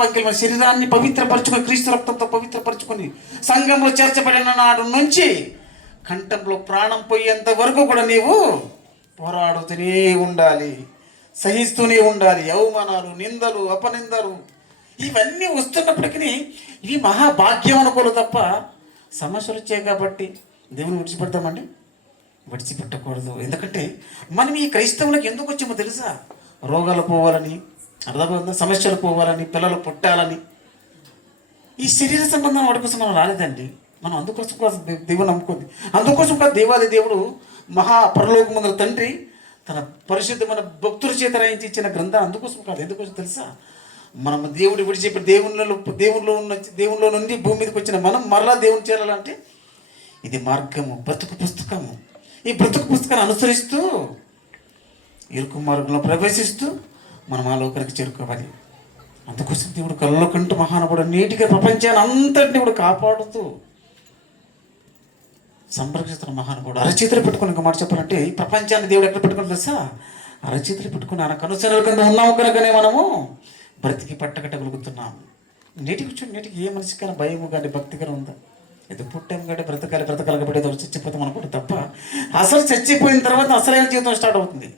మన శరీరాన్ని పవిత్రపరచుకొని క్రీస్తు రక్తంతో పవిత్రపరచుకొని సంఘంలో చేర్చబడిన నాడు నుంచి కంఠంలో ప్రాణం పోయేంత వరకు కూడా నీవు పోరాడుతూనే ఉండాలి, సహిస్తూనే ఉండాలి. అవమానాలు, నిందలు, అపనిందలు ఇవన్నీ వస్తున్నప్పటికీ ఇవి మహాభాగ్యం అనుకోలు తప్ప సమస్యలు వచ్చాయి కాబట్టి దేవుని విడిచిపెడతామండి? విడిచిపెట్టకూడదు. ఎందుకంటే మనం ఈ క్రైస్తవులకు ఎందుకు వచ్చామో తెలుసా? రోగాలు పోవాలని, అర్థమైందా? సమస్యలు పోవాలని, పిల్లలు పుట్టాలని. ఈ శరీర సంబంధం వాడి కోసం మనం రాలేదండి. మనం అందుకోసం దేవుని నమ్ముకుంది. అందుకోసం కూడా దేవాది దేవుడు మహాపరలోకమందుల తండ్రి తన పరిశుద్ధమైన భక్తుల చేత రాయించి ఇచ్చిన గ్రంథం అందుకోసం కాదు. ఎందుకోసం తెలుసా? మనం దేవుడు విడిచిపెట్టి దేవునిలో నుండి భూమి మీదకి వచ్చిన మనం మరలా దేవుని చేరాలంటే ఇది మార్గము, బ్రతుకు పుస్తకము. ఈ బ్రతుకు పుస్తకాన్ని అనుసరిస్తూ ఇరుకు మార్గంలో ప్రవేశిస్తూ మనం ఆ లోకానికి చేరుకోవాలి. అందుకోసం దేవుడు కళ్ళలో కంటూ మహానుభుడు నీటిగా ప్రపంచాన్ని అంతటిని కూడా కాపాడుతూ సంరక్షిస్తున్న మహానుభుడు. అరచేతులు పెట్టుకుని ఇంక మాట చెప్పాలంటే ఈ ప్రపంచాన్ని దేవుడు ఎక్కడ పెట్టుకుని తెలుసా? అరచేతులు పెట్టుకుని ఆయన కనుసరల కింద ఉన్నాము కనుకనే మనము బ్రతికి పట్టకట్టగలుగుతున్నాము. నీటికి ఏ మనిషికైనా భయము కానీ భక్తి కానీ ఉందా? ఇది పుట్టాము కాబట్టి బ్రతకాలి కాబట్టి ఏదో చచ్చిపోతాం అనుకుంటే తప్ప అసలు చచ్చిపోయిన తర్వాత అసలైన జీవితం స్టార్ట్ అవుతుంది.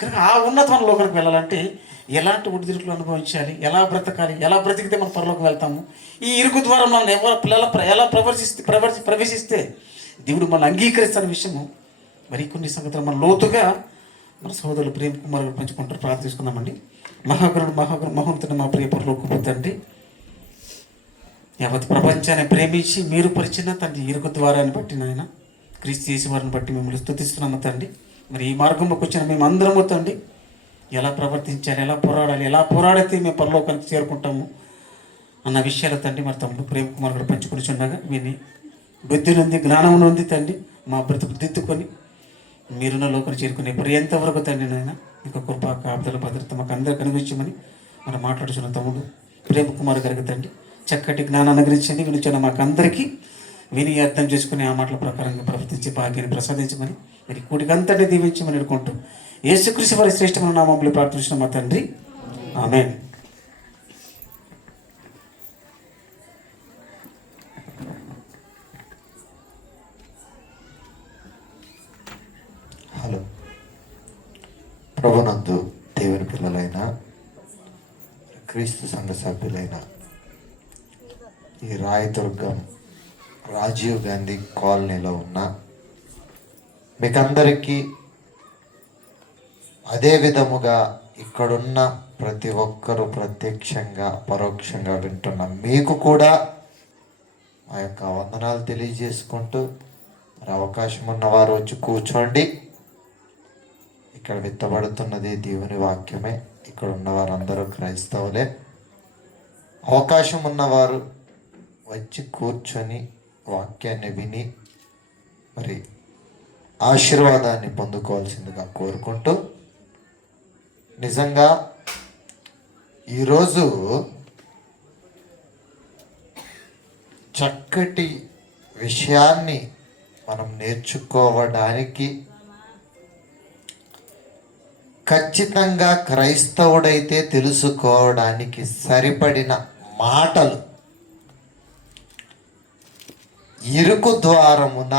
కనుక ఆ ఉన్నతమైన లోకానికి వెళ్ళాలంటే ఎలాంటి ఒడిదుడుకులు అనుభవించాలి, ఎలా బ్రతకాలి, ఎలా బ్రతికితే మనం పరలోకి వెళ్తాము, ఈ ఇరుకు ద్వారా మనం ఎలా ప్రవేశిస్తే దేవుడు మనల్ని అంగీకరిస్తున్న విషయము మరి కొన్ని సంగతులు మన లోతుగా మన సోదరులు ప్రేమ్ కుమార్ గారు పంచుకుంటారు. ప్రార్థిస్తున్నామండి. మహోన్నతుడు మా ప్రియ పరలోకపు తండ్రి, యావత్ ప్రపంచాన్ని ప్రేమించి మీరు పరిచిన తండ్రి ఇరుకు ద్వారాన్ని బట్టి నాయన క్రీస్తు యేసు వారిని బట్టి మిమ్మల్ని స్తుతిస్తున్నాము తండ్రి. మరి ఈ మార్గంలోకి వచ్చిన మేము అందరము తండ్రి ఎలా ప్రవర్తించాలి, ఎలా పోరాడితే మేము పరలోకానికి చేరుకుంటాము అన్న విషయాలు తండ్రి మరి తమ్ముడు ప్రేమ్ కుమార్ గారు పంచుకొని చుండగా విని బుద్ధి నుండి జ్ఞానం ఉంది తండ్రి మా బ్రతుకు దిద్దుకొని మీరున్న లోకాన్ని చేరుకునే ఎంతవరకు తండ్రి నాయన ఇంకా కృపా కాపుదల భద్రత మాకు అందరూ కనిపించమని మనం మాట్లాడుతున్న తమ్ముడు ప్రేమ్ కుమార్ గారికి తండ్రి చక్కటి జ్ఞానాన్ని అనుగ్రహించండి. వినిచిన మాకు అందరికీ విని అర్థం చేసుకుని ఆ మాటల ప్రకారంగా ప్రవర్తించి భాగ్యాన్ని ప్రసాదించమని మరి కూడికి అంతటి దీవించమని అనుకుంటూ యేసుక్రీస్తు వారి శ్రేష్టమైన నామములో ప్రార్థించిన మా తండ్రి, ఆమేన్. హలో, ప్రభునందు దేవుని పిల్లలైన క్రీస్తు సంఘ సభ్యులైన ఈ రాయదుర్గం రాజీవ్ గాంధీ కాలనీలో ఉన్న మీకందరికీ, అదే విధముగా ఇక్కడున్న ప్రతి ఒక్కరూ ప్రత్యక్షంగా పరోక్షంగా వింటున్న మీకు కూడా ఆ యొక్క వందనాలు తెలియజేసుకుంటూ మరి అవకాశం ఉన్నవారు వచ్చి కూర్చోండి. ఇక్కడ విత్తబడుతున్నది దేవుని వాక్యమే. ఇక్కడ ఉన్న వారందరూ క్రైస్తవులే. అవకాశం ఉన్నవారు వచ్చి కూర్చొని వాక్యాన్ని విని మరి ఆశీర్వాదాన్ని పొందుకోవాల్సిందిగా కోరుకుంటూ, నిజంగా ఈరోజు చక్కటి విషయాన్ని మనం నేర్చుకోవడానికి ఖచ్చితంగా క్రైస్తవుడైతే తెలుసుకోవడానికి సరిపడిన మాటలు ఇరుకు ద్వారమున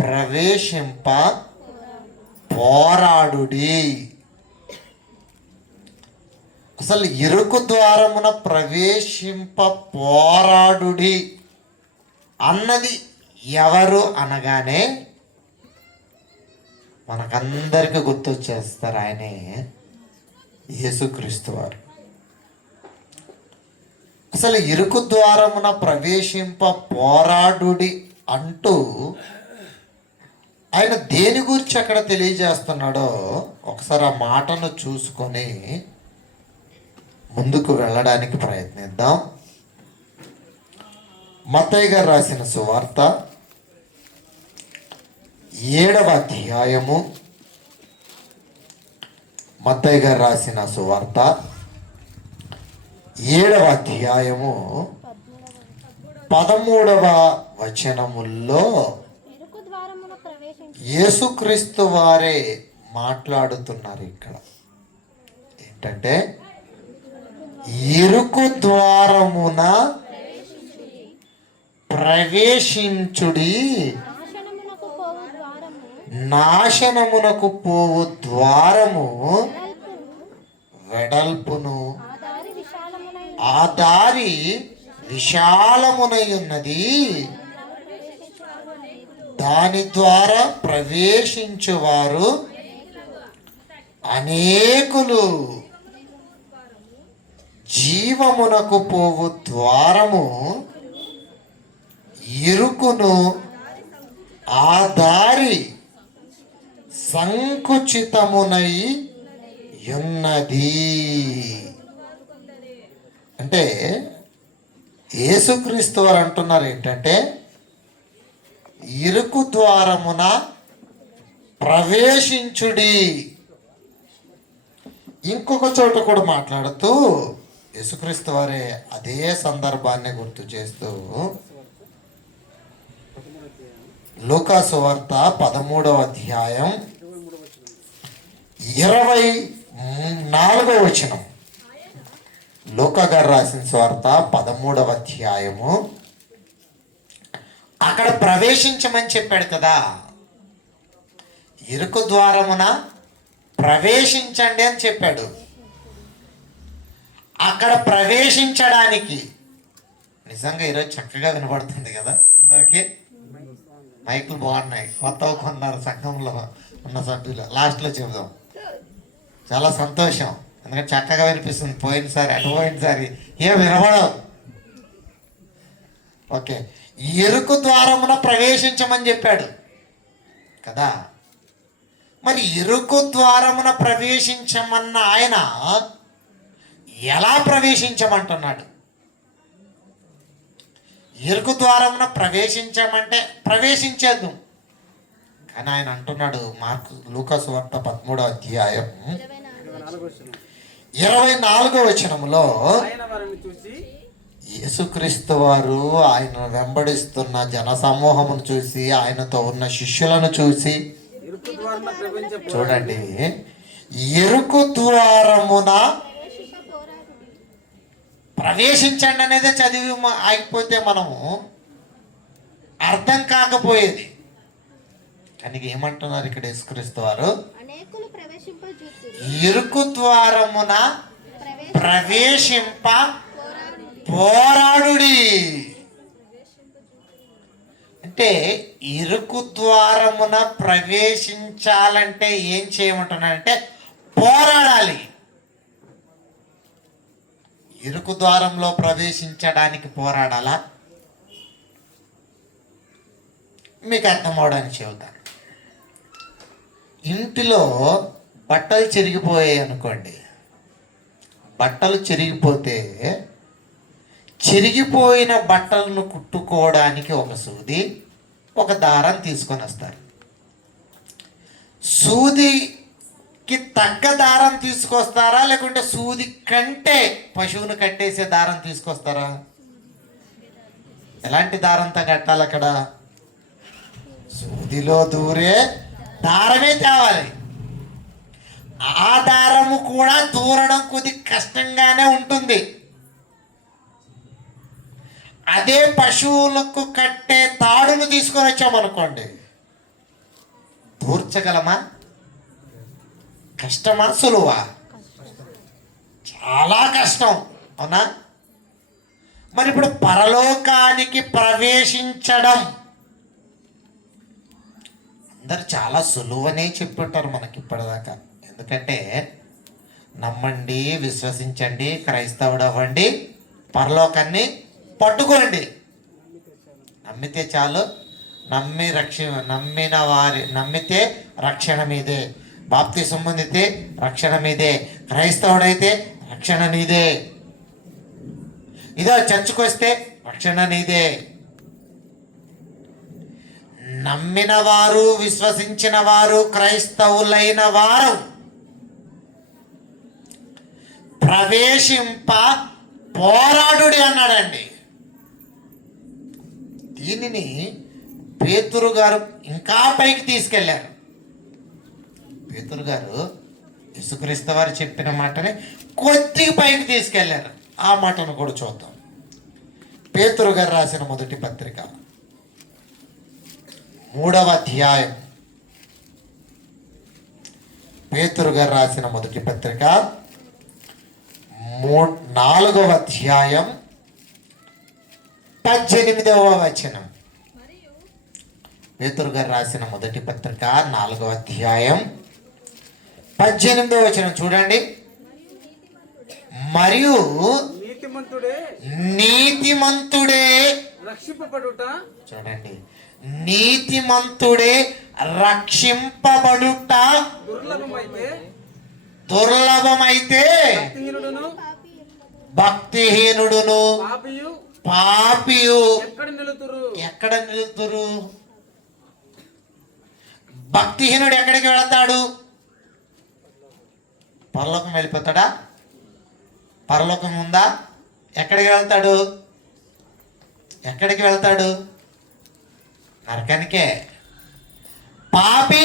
ప్రవేశింప పోరాడుడి. అసలు ఇరుకు ద్వారమున ప్రవేశింప పోరాడుడి అన్నది ఎవరు అనగానే మనకందరికీ గుర్తొచ్చేస్తారు, ఆయనే యేసుక్రీస్తు వారు. అసలు ఇరుకు ద్వారమున ప్రవేశింప పోరాడుడి అంటూ ఆయన దేని గురించి అక్కడ తెలియజేస్తున్నాడో ఒకసారి ఆ మాటను చూసుకొని ముందుకు వెళ్ళడానికి ప్రయత్నిద్దాం. మత్తయి గారు రాసిన సువార్త 7వ అధ్యాయము, మత్తయి గారు రాసిన సువార్త 7వ అధ్యాయము 13వ వచనముల్లో యేసుక్రీస్తు వారే మాట్లాడుతున్నారు. ఇక్కడ ఏంటంటే ద్వారమున ప్రవేశించుడి, నాశనమునకు పోవు ద్వారము నాశనమునకు పోవు ద్వారము వెడల్పును, ఆ దారి విశాలమునైన ఆ దారి విశాలమునై ఉన్నది, దాని ద్వారా ప్రవేశించువారు అనేకులు. జీవమునకు పోవు ద్వారము ఇరుకును, ఆ దారి సంకుచితమునై ఉన్నది. అంటే యేసుక్రీస్తు వారు అంటున్నారు ఏంటంటే, ఇరుకు ద్వారమున ప్రవేశించుడి. ఇంకొక చోట కూడా మాట్లాడుతూ యేసుక్రీస్తు వారే అదే సందర్భాన్ని గుర్తు చేస్తూ లూకా సువార్త 13వ అధ్యాయం 24వ వచనం. లూకా గారు రాసిన సువార్త 13వ అధ్యాయము. అక్కడ ప్రవేశించమని చెప్పాడు కదా, ఇరుకు ద్వారమున ప్రవేశించండి అని చెప్పాడు. అక్కడ ప్రవేశించడానికి నిజంగా ఈరోజు చక్కగా వినపడుతుంది కదా అందరికీ. మైకులు బాగున్నాయి, కొత్తగా కొన్నారు సంఘంలో ఉన్న సభ్యులు. లాస్ట్లో చెబుదాం. చాలా సంతోషం, ఎందుకంటే చక్కగా వినిపిస్తుంది. పోయినసారి పోయినసారి ఏం వినపడవు. ఓకే, ఇరుకు ద్వారమున ప్రవేశించమని చెప్పాడు కదా. మరి ఇరుకు ద్వారమున ప్రవేశించమన్న ఆయన ఎలా ప్రవేశించమంటున్నాడు? ఇరుకు ద్వారమున ప్రవేశించమంటే ప్రవేశించేద్దాం, కానీ ఆయన అంటున్నాడు లూకా సువార్త 13వ అధ్యాయం 24వ వచనములో, యేసుక్రీస్తు వారు ఆయన వెంబడిస్తున్న జన సమూహమును చూసి, ఆయనతో ఉన్న శిష్యులను చూసి, చూడండి, ఇరుకు ద్వారమున ప్రవేశించండి అనేదే చదివి ఆగిపోతే మనము అర్థం కాకపోయేది. కానీ ఏమంటున్నారు ఇక్కడ యేసుక్రీస్తు వారు? అనేకులు ప్రవేశింపజూచురు, ఇరుకు ద్వారమున ప్రవేశింప పోరాడుడి. అంటే ఇరుకు ద్వారమున ప్రవేశించాలంటే ఏం చేయమంటున్నాడంటే పోరాడాలి. ఇరుకు ద్వారంలో ప్రవేశించడానికి పోరాడాలా? మీకు అర్థం అవడానికి చెబుతాను. ఇంటిలో బట్టలు చిరిగిపోయాయి అనుకోండి. బట్టలు చిరిగిపోతే చిరిగిపోయిన బట్టలను కుట్టుకోవడానికి ఒక సూది, ఒక దారం తీసుకొని వస్తారు. సూదికి తగ్గ దారం తీసుకొస్తారా, లేకుంటే సూది కంటే పశువును కట్టేసే దారం తీసుకొస్తారా? ఎలాంటి దారంతో కట్టాలి అక్కడ? సూదిలో దూరే దారమే తేవాలి. ఆ దారము కూడా దూరడం కొద్ది కష్టంగానే ఉంటుంది. అదే పశువులకు కట్టే తాడును తీసుకొని వచ్చామనుకోండి, దూర్చగలమా? కష్టమా సులువా? చాలా కష్టం, అవునా? మరి ఇప్పుడు పరలోకానికి ప్రవేశించడం అందరు చాలా సులువనే చెప్పుంటారు మనకి ఇప్పటిదాకా. ఎందుకంటే నమ్మండి, విశ్వసించండి, క్రైస్తవుడు అవ్వండి, పరలోకాన్ని పట్టుకోండి. నమ్మితే చాలు. నమ్మితే రక్షణ మీదే. బాప్తిసం పొందితే రక్షణ మీదే. క్రైస్తవుడైతే రక్షణ నీదే. ఇదో చర్చకు వస్తే రక్షణ నీదే. నమ్మిన వారు, విశ్వసించిన వారు, క్రైస్తవులైన వారు ప్రవేశింప పోరాడుడి అన్నాడండి. దీనిని పేతురు గారు ఇంకా పైకి తీసుకెళ్లారు. పేతురు గారు యేసుక్రీస్తు వారు చెప్పిన మాటని కొద్దిగా పైకి తీసుకెళ్లారు. ఆ మాటను కూడా చూద్దాం. పేతురు గారు రాసిన మొదటి పత్రిక 3వ అధ్యాయం. పేతురు గారు రాసిన మొదటి పత్రిక 4వ అధ్యాయం 18వ వచనం. పేతురు గారు రాసిన మొదటి పత్రిక 4వ అధ్యాయం 18వ వచనం చూడండి. మరియు నీతిమంతుడే రక్షింపబడుట, చూడండి, నీతిమంతుడే రక్షింపబడుట దుర్లభమైతే భక్తిహీనుడును పాపియు ఎక్కడ నిలుతురు? భక్తిహీనుడు ఎక్కడికి వెళతాడు? పరలోకం వెళ్ళిపోతాడా? పరలోకం ఉందా? ఎక్కడికి వెళ్తాడు? ఎక్కడికి వెళ్తాడు? నరకానికే. పాపి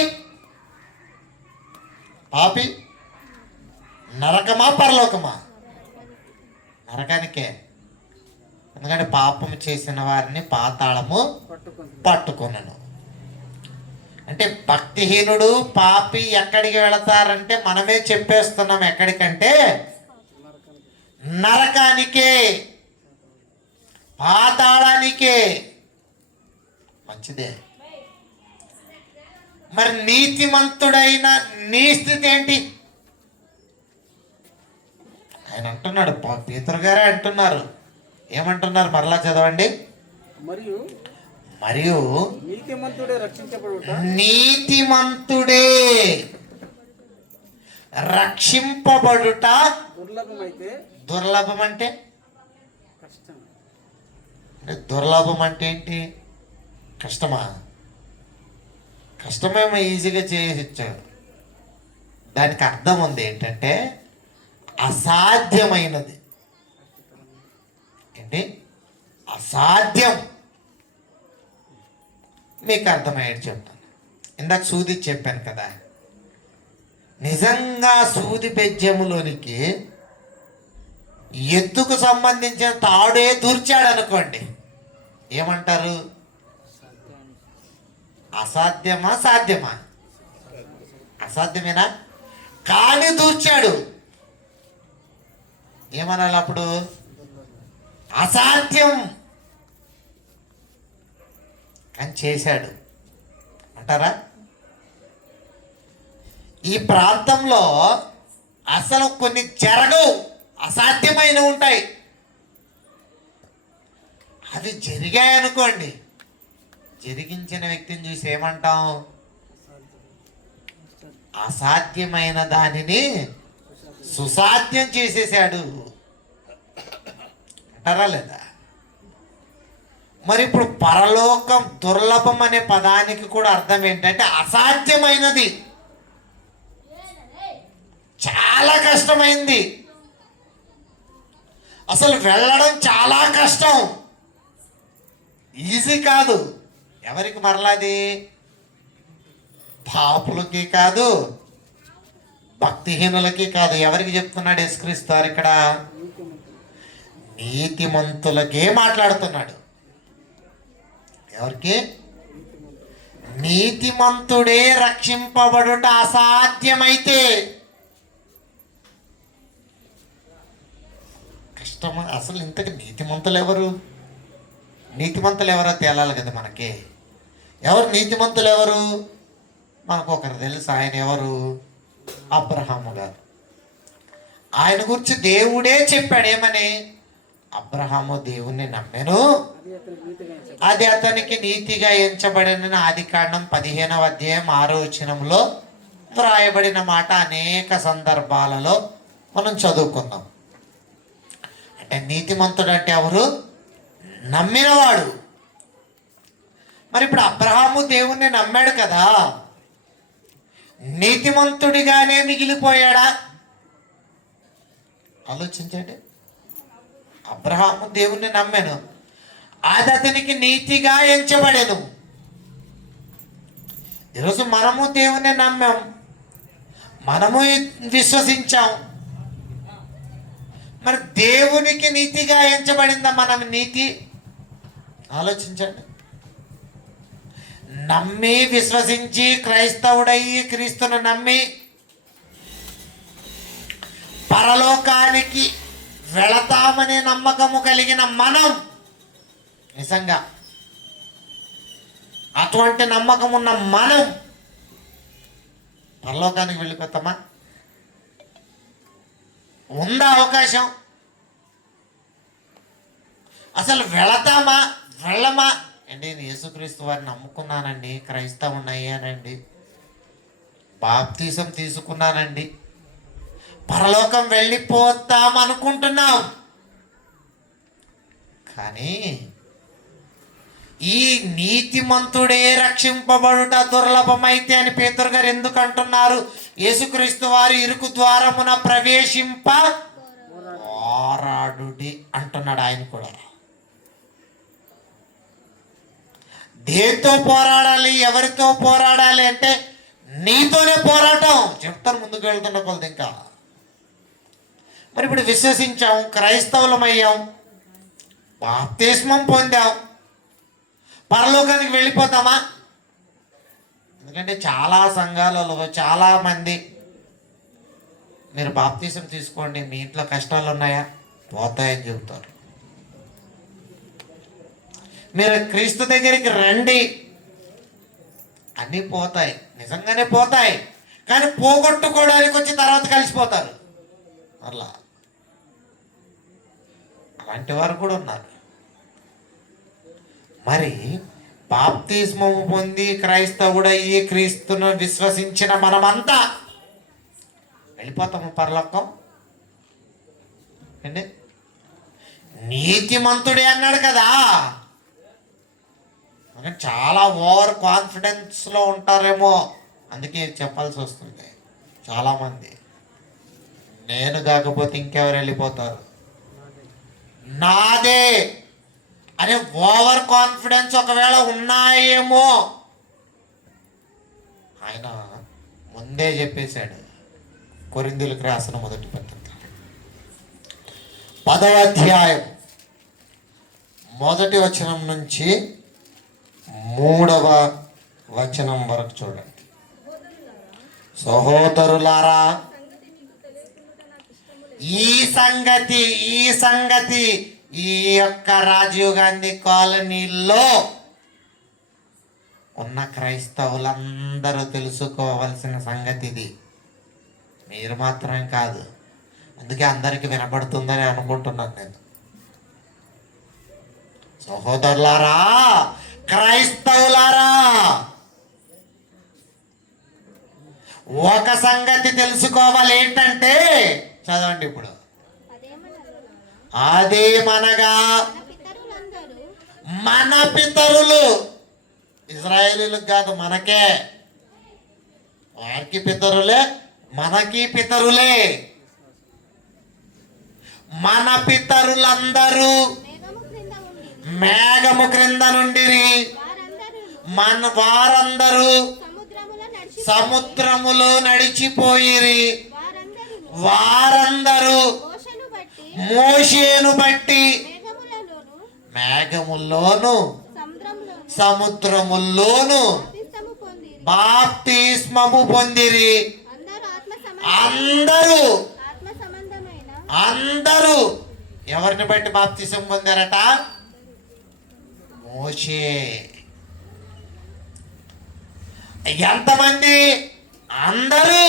పాపి నరకమా పరలోకమా? నరకానికే. ఎందుకంటే పాపం చేసిన వారిని పాతాళము పట్టుకొనను. అంటే భక్తిహీనుడు పాపి ఎక్కడికి వెళతారంటే మనమే చెప్పేస్తున్నాం. ఎక్కడికంటే నరకానికే, పాతాళానికే. మంచిదే. మరి నీతిమంతుడైన నీ స్థితి ఏంటి? ఆయన అంటున్నాడు, పేతురు గారే అంటున్నారు. ఏమంటున్నారు? మరలా చదవండి. మరియు నీతిమంతుడే రక్షించబడుట, నీతిమంతుడే రక్షింపబడుట దుర్లభమైతే. దుర్లభం అంటే కష్టం. దుర్లభం అంటే ఏంటి? కష్టమా? కష్టమేమో ఈజీగా చేసిచ్చాడు. దానికి అర్థం ఉంది ఏంటంటే అసాధ్యమైనది. ఏంటి? అసాధ్యం. మీకు అర్థమయ్యేది చెప్తాను. ఇందాక సూది చెప్పాను కదా, నిజంగా సూది బెజ్జములోనికి ఎత్తుకు సంబంధించిన తాడే దూర్చాడు అనుకోండి, ఏమంటారు? అసాధ్యమా సాధ్యమా? అసాధ్యమేనా? కానీ దూర్చాడు, ఏమనాలి అప్పుడు? అసాధ్యం. కానీ చేశాడు అంటారా? ఈ ప్రాంతంలో అసలు కొన్ని జరగవు, అసాధ్యమైన ఉంటాయి. అవి జరిగాయనుకోండి, జరిగించిన వ్యక్తిని చూసి ఏమంటాం? అసాధ్యమైన దానిని సుసాధ్యం చేసేసాడు అంటారా లేదా? మరి ఇప్పుడు పరలోకం దుర్లభం అనే పదానికి కూడా అర్థం ఏంటంటే అసాధ్యమైనది, చాలా కష్టమైంది, అసలు వెళ్ళడం చాలా కష్టం, ఈజీ కాదు. ఎవరికి మరలాది? పాపులకి కాదు, భక్తిహీనులకి కాదు. ఎవరికి చెప్తున్నాడు యేసుక్రీస్తు వారు ఇక్కడ? నీతిమంతులకే మాట్లాడుతున్నాడు. ఎవరికి? నీతిమంతుడే రక్షింపబడుట అసాధ్యమైతే కష్టమా? అసలు ఇంతకు నీతిమంతులు ఎవరు? నీతిమంతులు ఎవరో తేలాలి కదా మనకి. ఎవరు నీతిమంతులు? ఎవరు? మనకు ఒకరు తెలుసు. ఆయన ఎవరు? అబ్రహాము గారు. ఆయన గురించి దేవుడే చెప్పాడు. ఏమని? అబ్రహాము దేవుణ్ణి నమ్మెను, అది అతనికి నీతిగా ఎంచబడిన. ఆదికాండం 15వ అధ్యాయం 6వ వచనంలో వ్రాయబడిన మాట అనేక సందర్భాలలో మనం చదువుకున్నాం. అంటే నీతిమంతుడు అంటే ఎవరు? నమ్మినవాడు. మరి ఇప్పుడు అబ్రహాము దేవుణ్ణి నమ్మాడు కదా, నీతిమంతుడిగానే మిగిలిపోయాడా? ఆలోచించండి. అబ్రహాము దేవుణ్ణి నమ్మాను, అది అతనికి నీతిగా ఎంచబడెను. ఈరోజు మనము దేవుణ్ణి నమ్మాం, మనము విశ్వసించాం, మరి దేవునికి నీతిగా ఎంచబడిందా మనం నీతి? ఆలోచించండి. నమ్మి విశ్వసించి క్రైస్తవుడయ్యి క్రీస్తును నమ్మి పరలోకానికి వెళతామనే నమ్మకము కలిగిన మనం నిజంగా అటువంటి నమ్మకం ఉన్న మనం పరలోకానికి వెళ్ళిపోతామా? ఉందా అవకాశం? అసలు వెళతామా వెళ్ళమా? నేను యేసుక్రీస్తు వారిని నమ్ముకున్నానండి, క్రైస్తవుని అయ్యానండి, బాప్తీసం తీసుకున్నానండి, పరలోకం వెళ్ళిపోతాం అనుకుంటున్నాం. కానీ ఈ నీతిమంతుడే రక్షింపబడుట దుర్లభమైతే అని పేతురు గారు ఎందుకు అంటున్నారు? యేసుక్రీస్తు వారి ఇరుకు ద్వారమున ప్రవేశింప పోరాడుడి అంటున్నాడు ఆయన కూడా. దేంతో పోరాడాలి, ఎవరితో పోరాడాలి అంటే నీతోనే పోరాటం. చెప్తాను ముందుకు వెళ్తున్న కొలది. ఇంకా మరి ఇప్పుడు విశ్వసించాం, క్రైస్తవులమయ్యాం, బాప్తిస్మం పొందాం, పరలోకానికి వెళ్ళిపోతామా? ఎందుకంటే చాలా సంఘాలలో చాలామంది మీరు బాప్తిసం తీసుకోండి, మీ ఇంట్లో కష్టాలు ఉన్నాయా, పోతాయని చెబుతారు. మీరు క్రీస్తు దగ్గరికి రండి, అన్నీ పోతాయి, నిజంగానే పోతాయి. కానీ పోగొట్టుకోవడానికి వచ్చి తర్వాత కలిసిపోతారు. అలాంటి వారు కూడా ఉన్నారు. మరి బాప్తిస్మము పొంది క్రైస్తవుడయ్యి క్రీస్తును విశ్వసించిన మనమంతా వెళ్ళిపోతాము పరలోకం అండి. నీతిమంతుడే అన్నాడు కదా. చాలా ఓవర్ కాన్ఫిడెన్స్లో ఉంటారేమో, అందుకే చెప్పాల్సి వస్తుంది. చాలామంది నేను కాకపోతే ఇంకెవరు వెళ్ళిపోతారు, నాదే అనే ఓవర్ కాన్ఫిడెన్స్ ఒకవేళ ఉన్నాయేమో. ఆయన ముందే చెప్పేశాడు. కొరింథీయులకు రాసిన మొదటి పత్రిక 10వ అధ్యాయం 1వ వచనం నుంచి 3వ వచనం వరకు చూడండి. సహోదరులారా, ఈ సంగతి ఈ యొక్క రాజీవ్ గాంధీ కాలనీలో ఉన్న క్రైస్తవులందరూ తెలుసుకోవాల్సిన సంగతి ఇది. మీరు మాత్రం కాదు. అందుకే అందరికీ వినపడుతుందని అనుకుంటున్నాను నేను. సహోదరులారా, క్రైస్తవులారా, ఒక సంగతి తెలుసుకోవాలి. ఏంటంటే చదవండి ఇప్పుడు. అదేమనగా మన పితరులు, ఇజ్రాయేలీలకు కాదు మనకే, వారికి పితరులే మనకి పితరులే, మన పితరులందరూ మేఘము క్రింద నుండిరి, వారందరూ సముద్రములో నడిచిపోయిరి, వారందరూ మోషేను బట్టి మేఘముల్లోను సముద్రముల్లోను బాప్తిస్మము పొందిరి. అందరూ ఎవరిని బట్టి బాప్తిస్మం పొందారట? మోషే. ఎంతమంది? అందరూ.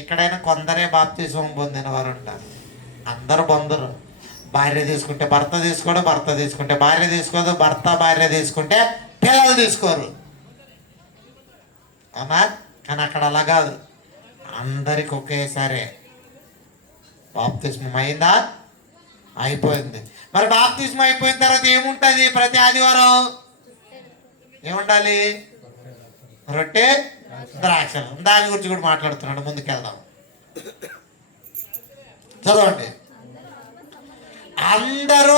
ఎక్కడైనా కొందరే బాప్తిస్మం పొందిన వారు ఉంటారు. అందరూ పొందరు. భార్య తీసుకుంటే భర్త తీసుకోడు, భర్త తీసుకుంటే భార్య తీసుకోదు, భర్త భార్య తీసుకుంటే పిల్లలు తీసుకోరు. అవునా? కానీ అక్కడ అలా కాదు. అందరికి ఒకేసారి బాప్తిస్మం అయిందా? అయిపోయింది. మరి బాప్తిస్మం అయిపోయిన తర్వాత ఏముంటుంది? ప్రతి ఆదివారం ఏముండాలి? రొట్టె ద్రాక్షలు. దాని గురించి కూడా మాట్లాడుతున్నాడు. ముందుకెళ్దాం, చదవండి. అందరూ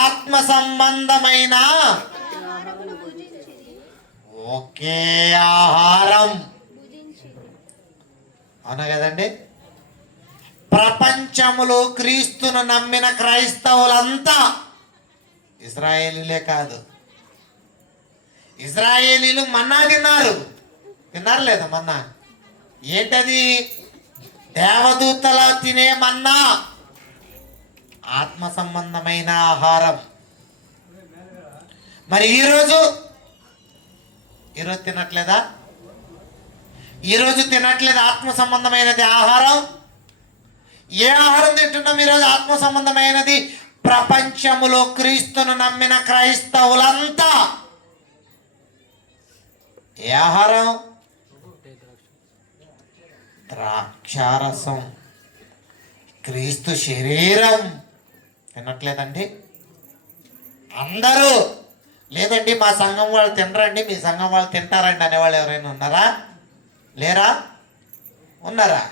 ఆత్మ సంబంధమైన ఒకే ఆహారం. అవునా కదండి? ప్రపంచములో క్రీస్తును నమ్మిన క్రైస్తవులంతా ఇశ్రాయేలీలే కాదు. ఇశ్రాయేలీలు మన్నా తిన్నారు లేదా మన్నా? ఏంటది? దేవదూతల తినే మన్నా, ఆత్మ సంబంధమైన ఆహారం. మరి ఈరోజు తినట్లేదా? ఈరోజు తినట్లేదు ఆత్మ సంబంధమైనది ఆహారం. ఏ ఆహారం తింటున్నాం ఈరోజు? ఆత్మ సంబంధమైనది. ప్రపంచములో క్రీస్తును నమ్మిన క్రైస్తవులంతా ఏ ఆహారం? ద్రాక్షారసం, క్రీస్తు శరీరం తినట్లేదండి అందరూ. లేదండి మా సంఘం వాళ్ళు తినరండి, మీ సంఘం వాళ్ళు తింటారండి అనేవాళ్ళు ఎవరైనా ఉన్నారా? లేరా? ఉన్నారా?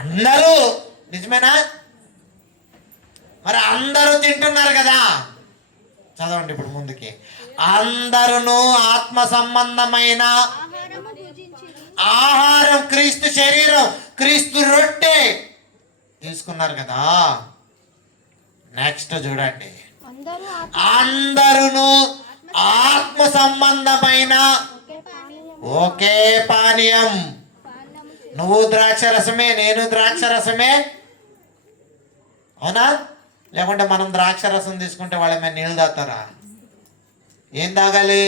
అందరూ. నిజమేనా? మరి అందరూ తింటున్నారు కదా. చదవండి ఇప్పుడు ముందుకి. అందరూ ఆత్మ సంబంధమైన ఆహారము భుజించిరి. ఆహారం, క్రీస్తు శరీరం, క్రీస్తు రొట్టె తీసుకున్నారు కదా. నెక్స్ట్ చూడండి. అందరూ అందరూ ఆత్మ సంబంధమైన ఒకే పానీయం. నువ్వు ద్రాక్ష రసమే, నేను ద్రాక్ష రసమే. అవునా? లేకుంటే మనం ద్రాక్ష రసం తీసుకుంటే వాళ్ళ మీద నీళ్ళు తాగుతారా? ఏం తాగాలి?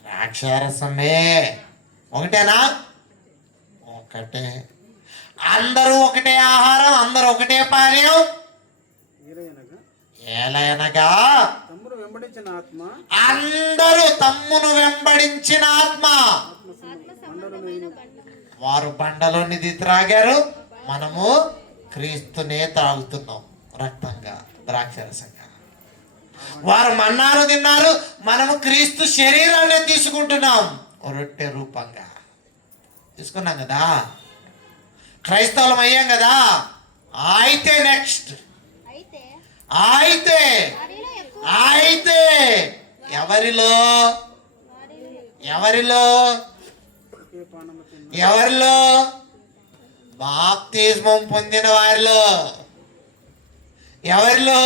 ద్రాక్ష రసమే. ఒకటేనా? ఒకటే. అందరూ ఒకటే ఆహారం, అందరూ ఒకటే పానీయం. ఏలయనగా అందరూ తమ్మును వెంబడించిన ఆత్మ. వారు బండలోనిది త్రాగారు, మనము క్రీస్తునే త్రాగుతున్నాం రక్తంగా, ద్రాక్షరసంగా. వారు మన్నాను తిన్నారు, మనము క్రీస్తు శరీరాన్ని తీసుకుంటున్నాం రొట్టె రూపంగా. తీసుకున్నాం కదా, క్రైస్తవులం అయ్యాం కదా. అయితే నెక్స్ట్ అయితే ఎవరిలో బాప్తిస్మం పొందిన వారిలో, ఎవరిలో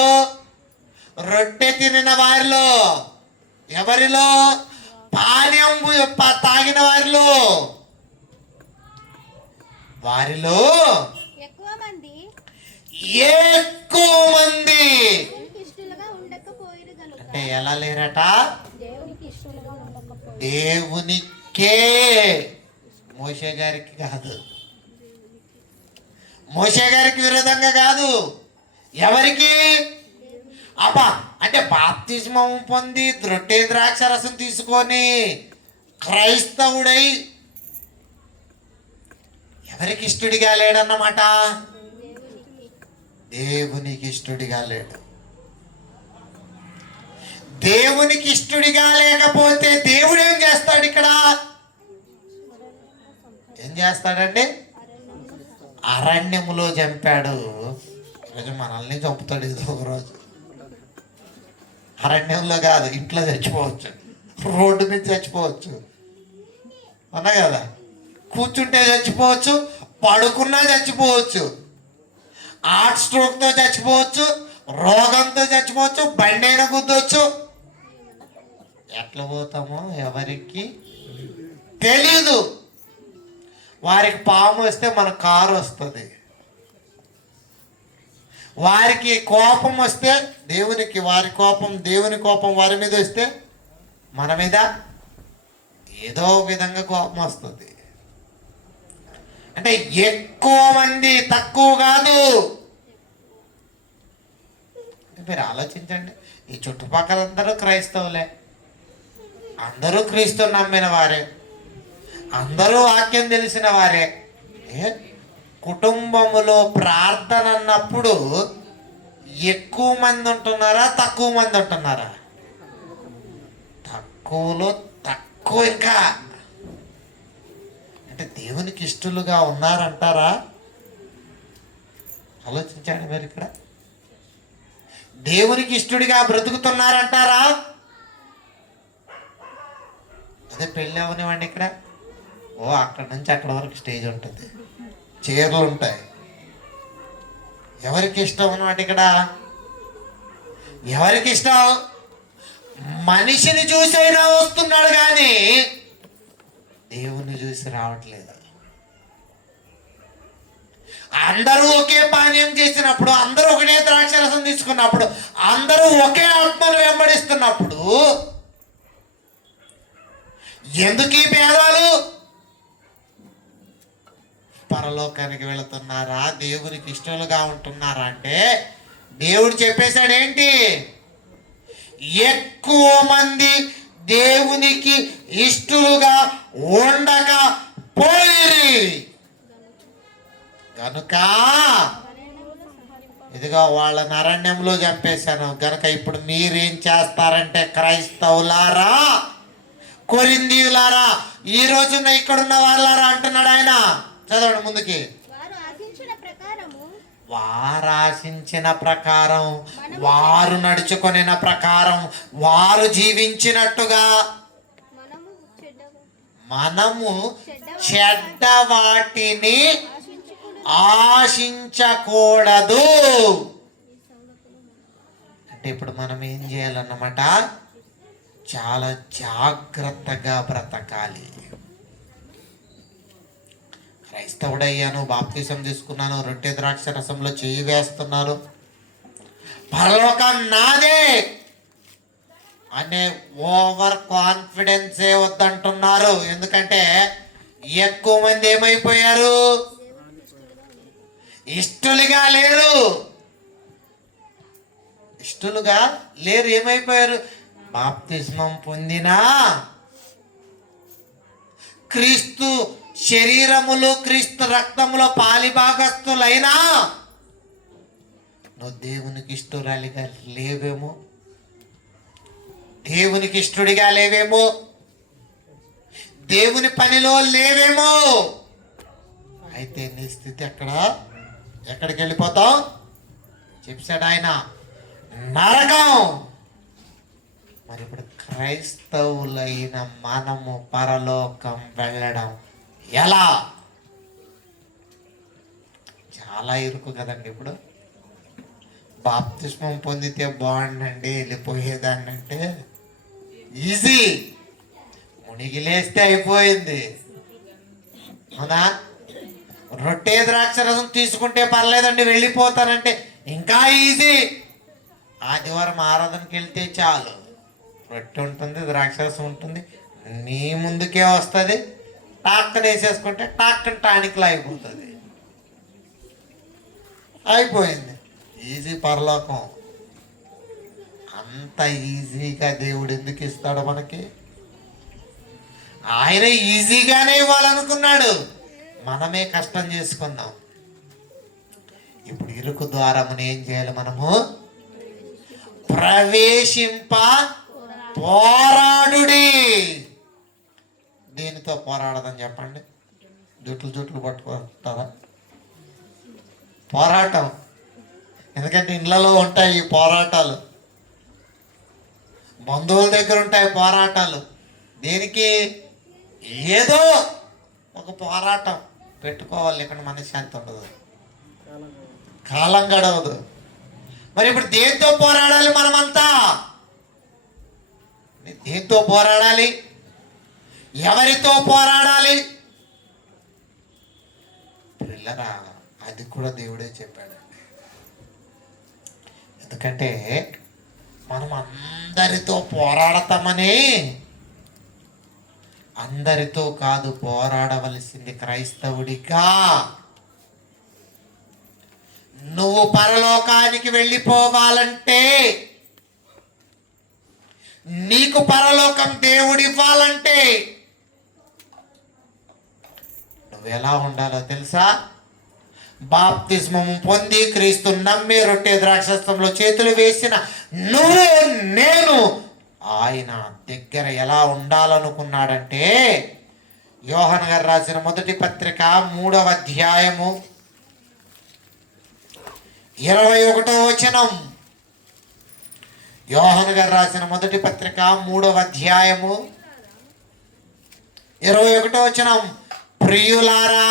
రొట్టె తినిన వారిలో, ఎవరిలో పానీయం తాగిన వారిలో ఎక్కువ మంది అంటే ఎలా లేరట? ఉండకపోయి దేవునికే, మోషే గారికి కాదు, మోషే గారికి విరోధంగా కాదు. ఎవరికి? అబ్బా అంటే బాప్తిస్మం పొంది రొట్టె ద్రాక్ష రసం తీసుకొని క్రైస్తవుడై ఎవరికి ఇష్టడిగా లేడన్నమాట? దేవునికి ఇష్టడిగా లేడు. దేవునికి ఇష్టడిగా లేకపోతే దేవుడు ఏం చేస్తాడు? ఇక్కడ ఏం చేస్తాడండి? అరణ్యములో చంపాడు. ఈరోజు మనల్ని చంపుతాడు ఇది ఒకరోజు. అరణ్యంలో కాదు, ఇంట్లో చచ్చిపోవచ్చు, రోడ్డు మీద చచ్చిపోవచ్చు. అన్నా కదా, కూర్చుంటే చచ్చిపోవచ్చు, పడుకున్నా చచ్చిపోవచ్చు, హార్ట్ స్ట్రోక్తో చచ్చిపోవచ్చు, రోగంతో చచ్చిపోవచ్చు, బండి అయినా గుద్దొచ్చు. ఎట్లా పోతామో ఎవరికి తెలీదు. వారికి పాము వస్తే మన కారు వస్తుంది, వారికి కోపం వస్తే దేవునికి, వారి కోపం దేవుని కోపం వారి మీద వస్తే మన మీద ఏదో విధంగా కోపం వస్తుంది. అంటే ఎక్కువ మంది తక్కువ కాదు. మీరు ఆలోచించండి, ఈ చుట్టుపక్కల అందరూ క్రైస్తవులే, అందరూ క్రీస్తు నమ్మిన వారే, అందరూ వాక్యం తెలిసిన వారే. కుటుంబములో ప్రార్థన అన్నప్పుడు ఎక్కువ మంది ఉంటున్నారా, తక్కువ మంది ఉంటున్నారా? తక్కువలో తక్కువ. ఇంకా అంటే దేవునికి ఇష్టలుగా ఉన్నారంటారా? ఆలోచించండి మరి. ఇక్కడ దేవునికి ఇష్టడిగా బ్రతుకుతున్నారంటారా? అదే పెళ్ళి అవనివ్వండి, ఇక్కడ అక్కడి నుంచి అక్కడ వరకు స్టేజ్ ఉంటుంది, చీరలు ఉంటాయి, ఎవరికి ఇష్టం అన్నమాట ఇక్కడ? ఎవరికి ఇష్టం? మనిషిని చూసైనా వస్తున్నాడు కానీ దేవుణ్ణి చూసి రావట్లేదు. అందరూ ఒకే పానీయం చేసినప్పుడు, అందరూ ఒకటే ద్రాక్షరసం తీసుకున్నప్పుడు, అందరూ ఒకే ఆత్మను వెంబడిస్తున్నప్పుడు ఎందుకు ఈ భేదాలు? పరలోకానికి వెళుతున్నారా, దేవునికి ఇష్టలుగా ఉంటున్నారా అంటే దేవుడు చెప్పేశాడు ఏంటి? ఎక్కువ మంది దేవునికి ఇష్టలుగా ఉండక పోయిరి గనుక ఇదిగో వాళ్ళని అరణ్యంలో చంపేశాను గనుక ఇప్పుడు మీరేం చేస్తారంటే, క్రైస్తవులారా, కొరింథీయులారా, ఈ రోజున ఇక్కడున్న వాళ్ళారా అంటున్నాడు ఆయన. చదవండి ముందుకి. వారు ఆశించిన ప్రకారం, వారు నడుచుకొనిన ప్రకారం, వారు జీవించినట్టుగా మనము చెడ్డ వాటిని ఆశించకూడదు. అంటే ఇప్పుడు మనం ఏం చేయాలన్నమాట? చాలా జాగ్రత్తగా బ్రతకాలి. క్రైస్తవుడయ్యాను, బాప్తిసం తీసుకున్నాను, రొట్టె ద్రాక్ష రసంలో చేయి వేస్తున్నాను, పరలోకం నాదే అనే ఓవర్ కాన్ఫిడెన్సే వద్దంటున్నారు. ఎందుకంటే ఎక్కువ మంది ఏమైపోయారు? ఇష్టలుగా లేరు. ఇష్టలుగా లేరు. ఏమైపోయారు? బాప్తిస్మం పొందినా, క్రీస్తు శరీరములో, క్రీస్తు రక్తములో పాలిభాగస్తులైనా నువ్వు దేవునికి ఇష్టరాలిగా లేవేమో, దేవునికి ఇష్టడిగా లేవేమో, దేవుని పనిలో లేవేమో. అయితే నీ స్థితి ఎక్కడికి వెళ్ళిపోతావు? చెప్పాడు ఆయన, నరకం. మరి ఇప్పుడు క్రైస్తవులైన మనము పరలోకం వెళ్ళడం ఎలా? చాలా ఇరుకు కదండి. ఇప్పుడు బాప్తిస్మం పొందితే బాగుండండి, వెళ్ళిపోయేదాన్ని అంటే ఈజీ, మునిగి లేస్తే అయిపోయింది. అవునా? రొట్టె ద్రాక్షరసం తీసుకుంటే పర్లేదండి, వెళ్ళిపోతానంటే ఇంకా ఈజీ. ఆదివారం ఆరాధనకి వెళ్తే చాలు, రొట్టె ఉంటుంది, ద్రాక్షరసం ఉంటుంది, నీ ముందుకే వస్తుంది, టాక్కన వేసేసుకుంటే టాక్కన టానిక్లో అయిపోతుంది, అయిపోయింది. ఈజీ పరలోకం. అంత ఈజీగా దేవుడు ఎందుకు ఇస్తాడు మనకి? ఆయన ఈజీగానే ఇవ్వాలనుకున్నాడు, మనమే కష్టం చేసుకుందాం. ఇప్పుడు ఇరుకు ద్వారమును ఏం చేయాలి? మనము ప్రవేశింప పోరాడుడి. దేనితో పోరాడదని చెప్పండి? జుట్లు పట్టుకుంటారా? పోరాటం. ఎందుకంటే ఇళ్ళలో ఉంటాయి ఈ పోరాటాలు, బంధువుల దగ్గర ఉంటాయి పోరాటాలు. దేనికి? ఏదో ఒక పోరాటం పెట్టుకోవాలి, ఇక్కడ మనశ్శాంతి ఉండదు, కాలం గడవదు. మరి ఇప్పుడు దేంతో పోరాడాలి? మనమంతా దేంతో పోరాడాలి? ఎవరితో పోరాడాలి? పిల్లరా, అది కూడా దేవుడే చెప్పాడు. ఎందుకంటే మనం అందరితో పోరాడతామని, అందరితో కాదు పోరాడవలసింది క్రైస్తవుడిగా. నువ్వు పరలోకానికి వెళ్ళిపోవాలంటే, నీకు పరలోకం దేవుడు ఇవ్వాలంటే నువ్వు ఎలా ఉండాలో తెలుసా? బాప్తిస్మము పొంది, క్రీస్తు నమ్మి, రొట్టె ద్రాక్షరసంలో చేతులు వేసిన నువ్వు, నేను ఆయన దగ్గర ఎలా ఉండాలనుకున్నాడంటే, యోహాను గారు రాసిన మొదటి పత్రిక 3వ అధ్యాయము 21వ వచనం. యోహాను గారు రాసిన మొదటి పత్రిక 3వ అధ్యాయము 21వ వచనం. ప్రియులారా,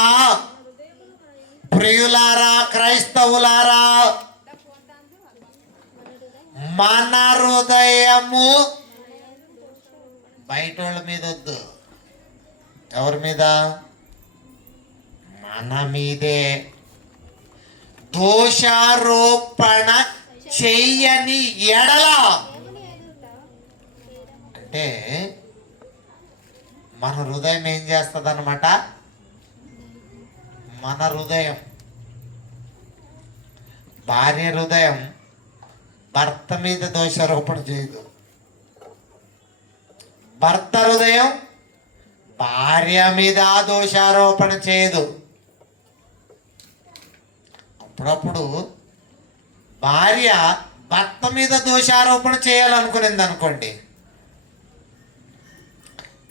ప్రియులారా, క్రైస్తవులారా, మన హృదయము బయట వాళ్ళ మీద వద్దు. ఎవరి మీద? మన మీదే. దోషారోపణ చెయ్యని ఎడల అంటే మన హృదయం ఏం చేస్తుంది అన్నమాట? మన హృదయం, భార్య హృదయం భర్త మీద దోషారోపణ చేయదు. భర్త హృదయం భార్య మీద దోషారోపణ చేయదు. అప్పుడప్పుడు భార్య భర్త మీద దోషారోపణ చేయాలనుకునేది అనుకోండి,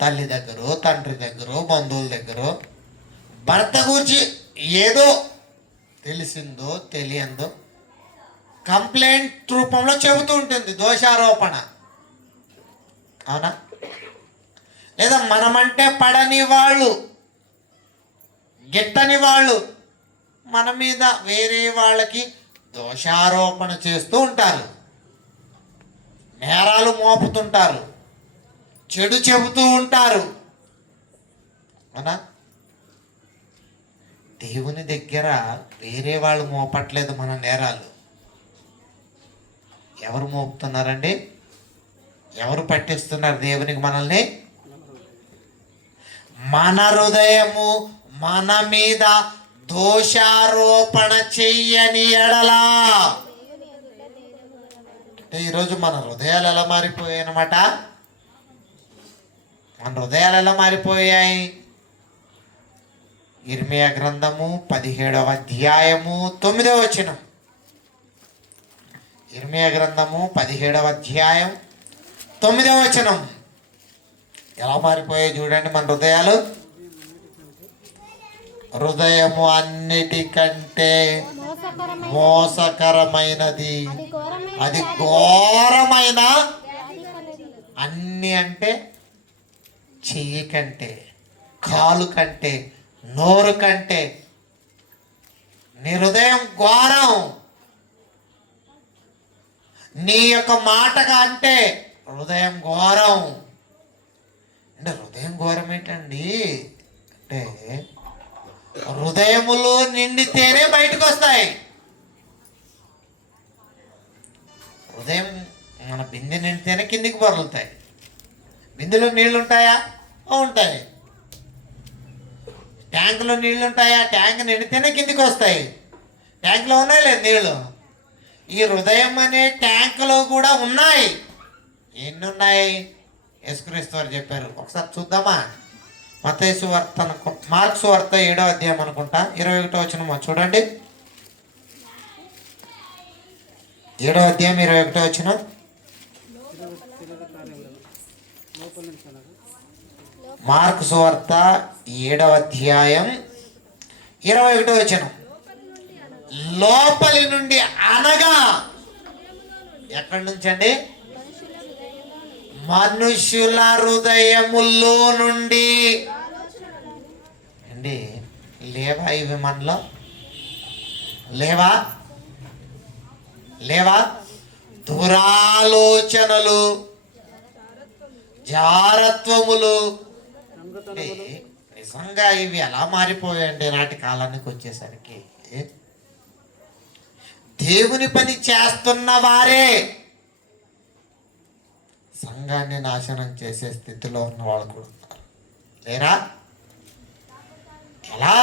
తల్లి దగ్గర, తండ్రి దగ్గర, బంధువుల దగ్గర భర్త గురించి ఏదో తెలిసిందో తెలియందో కంప్లైంట్ రూపంలో చెబుతూ ఉంటుంది, దోషారోపణ. అవునా? లేదా మనమంటే పడని వాళ్ళు, గిట్టని వాళ్ళు మన మీద వేరే వాళ్ళకి దోషారోపణ చేస్తూ ఉంటారు, నేరాలు మోపుతుంటారు, చెడు చెబుతూ ఉంటారు. అవునా? దేవుని దగ్గర వేరే వాళ్ళు మోపట్లేదు మన నేరాలు. ఎవరు మోపుతున్నారండి? ఎవరు పట్టిస్తున్నారు దేవునికి మనల్ని? మన హృదయము మన మీద దోషారోపణ చెయ్యని ఎడలా. అంటే ఈరోజు మన హృదయాలు ఎలా మారిపోయాయి అన్నమాట? మన హృదయాలు ఎలా మారిపోయాయి? ఇర్మియా గ్రంథము 17వ అధ్యాయము 9వ వచనం. ఇర్మియా గ్రంథము 17వ అధ్యాయం 9వ వచనం. ఎలా మారిపోయాయి చూడండి మన హృదయాలు. హృదయము అన్నిటికంటే మోసకరమైనది, అది ఘోరమైన. అన్ని అంటే చెయ్యి కంటే, కాలు కంటే, నోరు కంటే నీ హృదయం ఘోరం. నీ యొక్క మాట కంటే హృదయం ఘోరం. అంటే హృదయం ఘోరం ఏంటండి అంటే హృదయములో నిండితేనే బయటకు వస్తాయి. హృదయం మన బిందె నిండితేనే కిందికి పొరలుతాయి. బిందెలో నీళ్ళు ఉంటాయా? ఉంటాయి. ట్యాంకులో నీళ్ళు ఉంటాయా? ట్యాంక్ నిండితేనే కిందికి వస్తాయి. ట్యాంకులో ఉన్నాయి లేదు నీళ్ళు. ఈ హృదయం అనే ట్యాంకులో కూడా ఉన్నాయి. ఎన్ని ఉన్నాయి? యేసుక్రీస్తు వారు చెప్పారు. ఒకసారి చూద్దామా? మత్తయి సువార్త మార్కు సువార్త 7వ అధ్యాయం అనుకుంటా 21వ వచనం చూడండి. 7వ అధ్యాయం 21వ వచనం. మార్కు సువార్త 7వ అధ్యాయం 21వ వచనం. లోపలి నుండి అనగా ఎక్కడి నుంచి అండి? మనుషుల హృదయముల్లో నుండి అండి. లేవా ఇవి మనలో? లేవా? లేవా? దురాలోచనలు, జారత్వములు. నిజంగా ఇవి ఎలా మారిపోయాయండి నాటి కాలానికి వచ్చేసరికి? దేవుని పని చేస్తున్న వారే సంఘాన్ని నాశనం చేసే స్థితిలో ఉన్న వాళ్ళు కూడా ఉన్నారు. లేరా? ఎలా?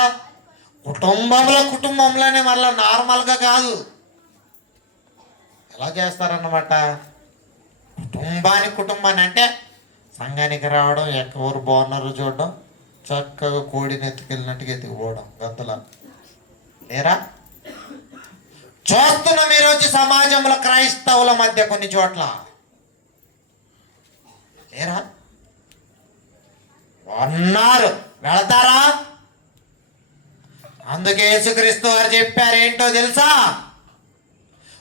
కుటుంబంలోనే మళ్ళీ నార్మల్గా కాదు. ఎలా చేస్తారన్నమాట? కుటుంబాన్ని అంటే సంఘానికి రావడం, ఎవరు బాగున్నారో చూడడం, చక్కగా కోడిని ఎత్తుకెళ్ళినట్టుగా ఎత్తుకుపోవడం, గద్దల. లేరా? చూస్తున్నాం ఈరోజు సమాజంలో క్రైస్తవుల మధ్య కొన్ని చోట్ల. లేరా? ఉన్నారు. వెళతారా? అందుకే యేసుక్రీస్తు వారు చెప్పారు ఏంటో తెలుసా?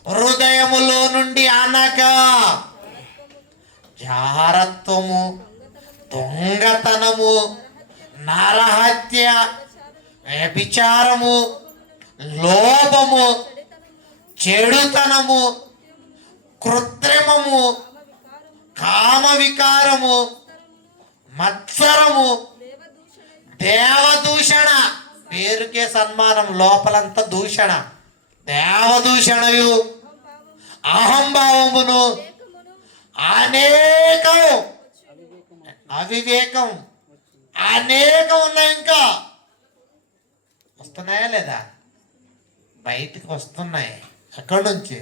హృదయములో నుండి అనగా జారత్వము, దొంగతనము, నరహత్య, వ్యభిచారము, లోభము, చెడుతనము, కృత్రిమము, కామ వికారము, మత్సరము, దేవదూషణ. పేరుకే సన్మానం, లోపలంతా దూషణ. దేవదూషణయు, అహంభావమును, అనేకం, అవివేకం, అనేకం ఉన్నాయి. ఇంకా వస్తున్నాయా లేదా? బయటికి వస్తున్నాయి. ఎక్కడి నుంచి?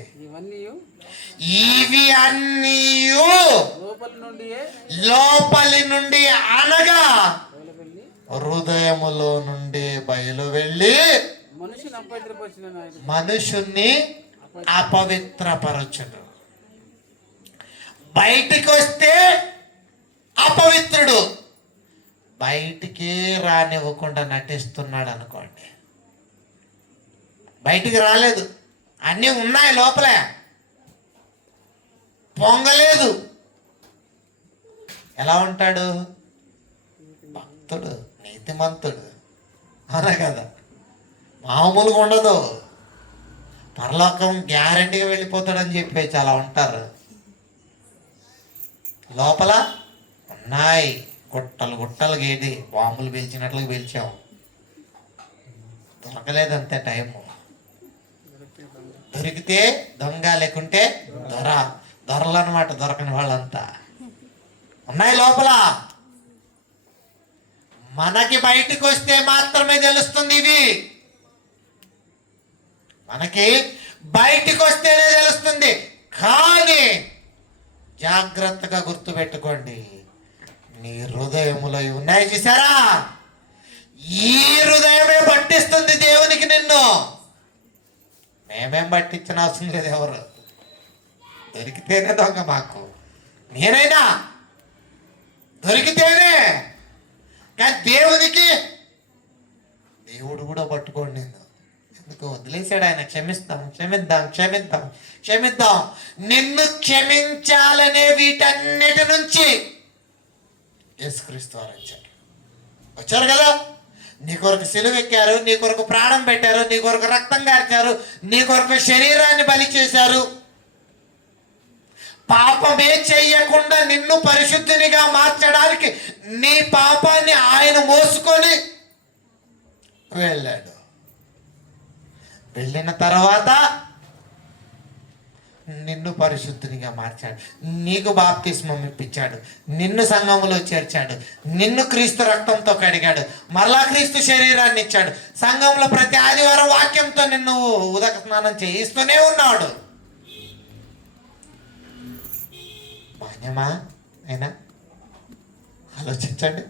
ఇవి అన్నీ లోపలి నుండి అనగా హృదయములో నుండి బయలు వెళ్ళి మనుషుణ్ణి అపవిత్రపరచును. బయటికి వస్తే అపవిత్రుడు, బయటికి రానివ్వకుండా నటిస్తున్నాడు అనుకోండి. బయటికి రాలేదు, అన్నీ ఉన్నాయి లోపలే, పొంగలేదు. ఎలా ఉంటాడు? భక్తుడు, నీతిమంతుడు. అవునా కదా? మామూలుగా ఉండదు. పరలోకం గ్యారంటీగా వెళ్ళిపోతాడని చెప్పేసి అలా ఉంటారు. లోపల ఉన్నాయి గుట్టలు గుట్టలు గేది, బాంబులు పీల్చినట్లుగా పీల్చాం. దొరకలేదంతే టైము. దొరికితే దొంగ, లేకుంటే దొరలు అనమాట. దొరకని వాళ్ళంతా ఉన్నాయి లోపల. మనకి బయటికి వస్తే మాత్రమే తెలుస్తుంది. ఇవి మనకి బయటికి వస్తేనే తెలుస్తుంది. కానీ జాగ్రత్తగా గుర్తుపెట్టుకోండి, నీ హృదయములో ఉన్నాయి చూసారా, ఈ హృదయమే పట్టిస్తుంది దేవునికి నిన్ను. మేమేం పట్టించిన అవసరం లేదు. ఎవరు దొరికితేనే దొంగ. మాకు నేనైనా దొరికితేనే. కానీ దేవునికి, దేవుడు కూడా పట్టుకోండి నిన్ను. ఎందుకు వదిలేశాడు ఆయన? క్షమిద్దాం. నిన్ను క్షమించాలనే వీటన్నిటి నుంచి యేసుక్రీస్తు వారు వచ్చారు కదా. నీ కొరకు సిలువ ఎక్కారు, నీ కొరకు ప్రాణం పెట్టారు, నీ కొరకు రక్తం కార్చారు, నీ కొరకు శరీరాన్ని బలి చేశారు. పాపమే చెయ్యకుండా నిన్ను పరిశుద్ధినిగా మార్చడానికి నీ పాపాన్ని ఆయన మోసుకొని వెళ్ళాడు. వెళ్ళిన తర్వాత నిన్ను పరిశుద్ధినిగా మార్చాడు, నీకు బాప్తిస్మం ఇప్పించాడు, నిన్ను సంఘములో చేర్చాడు, నిన్ను క్రీస్తు రక్తంతో కడిగాడు, మరలా క్రీస్తు శరీరాన్ని ఇచ్చాడు. సంఘంలో ప్రతి ఆదివారం వాక్యంతో నిన్ను ఉదక స్నానం చేయిస్తూనే ఉన్నాడు. మానేమా అయినా? ఆలోచించండి.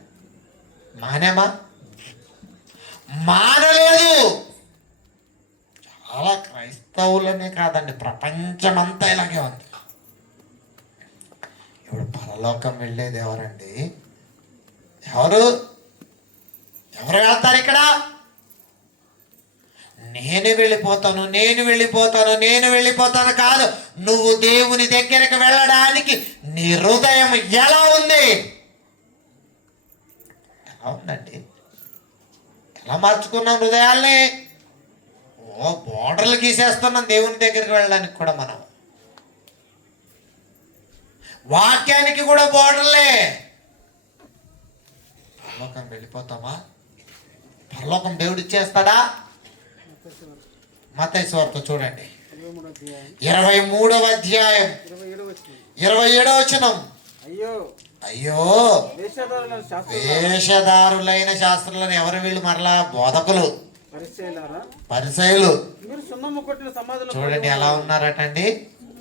మానేమా? మానలేదు. చాలా క్రైస్తవులనే కాదండి, ప్రపంచమంతా ఇలాగే ఉంది. ఇప్పుడు పరలోకం వెళ్ళేది ఎవరండి? ఎవరు వెళ్తారు ఇక్కడ? నేను వెళ్ళిపోతాను కాదు. నువ్వు దేవుని దగ్గరికి వెళ్ళడానికి నీ హృదయం ఎలా ఉంది? ఎలా ఉందండి? ఎలా మార్చుకున్నాం హృదయాల్ని? బోర్డర్లు గీసేస్తున్నాం దేవుని దగ్గరికి వెళ్ళడానికి కూడా. మనం వాక్యానికి కూడా బోర్డర్లే. పరలోకం వెళ్ళిపోతామా? పరలోకం దేవుడు ఇచ్చేస్తాడా? మత్తయి సువార్త చూడండి, 23వ అధ్యాయం 27వ వచనం. అయ్యో వేషధారులైన శాస్త్రులను ఎవరు వీళ్ళు? మరలా బోధకులు, పరిసయ్యులు. చూడండి ఎలా ఉన్నారటండి.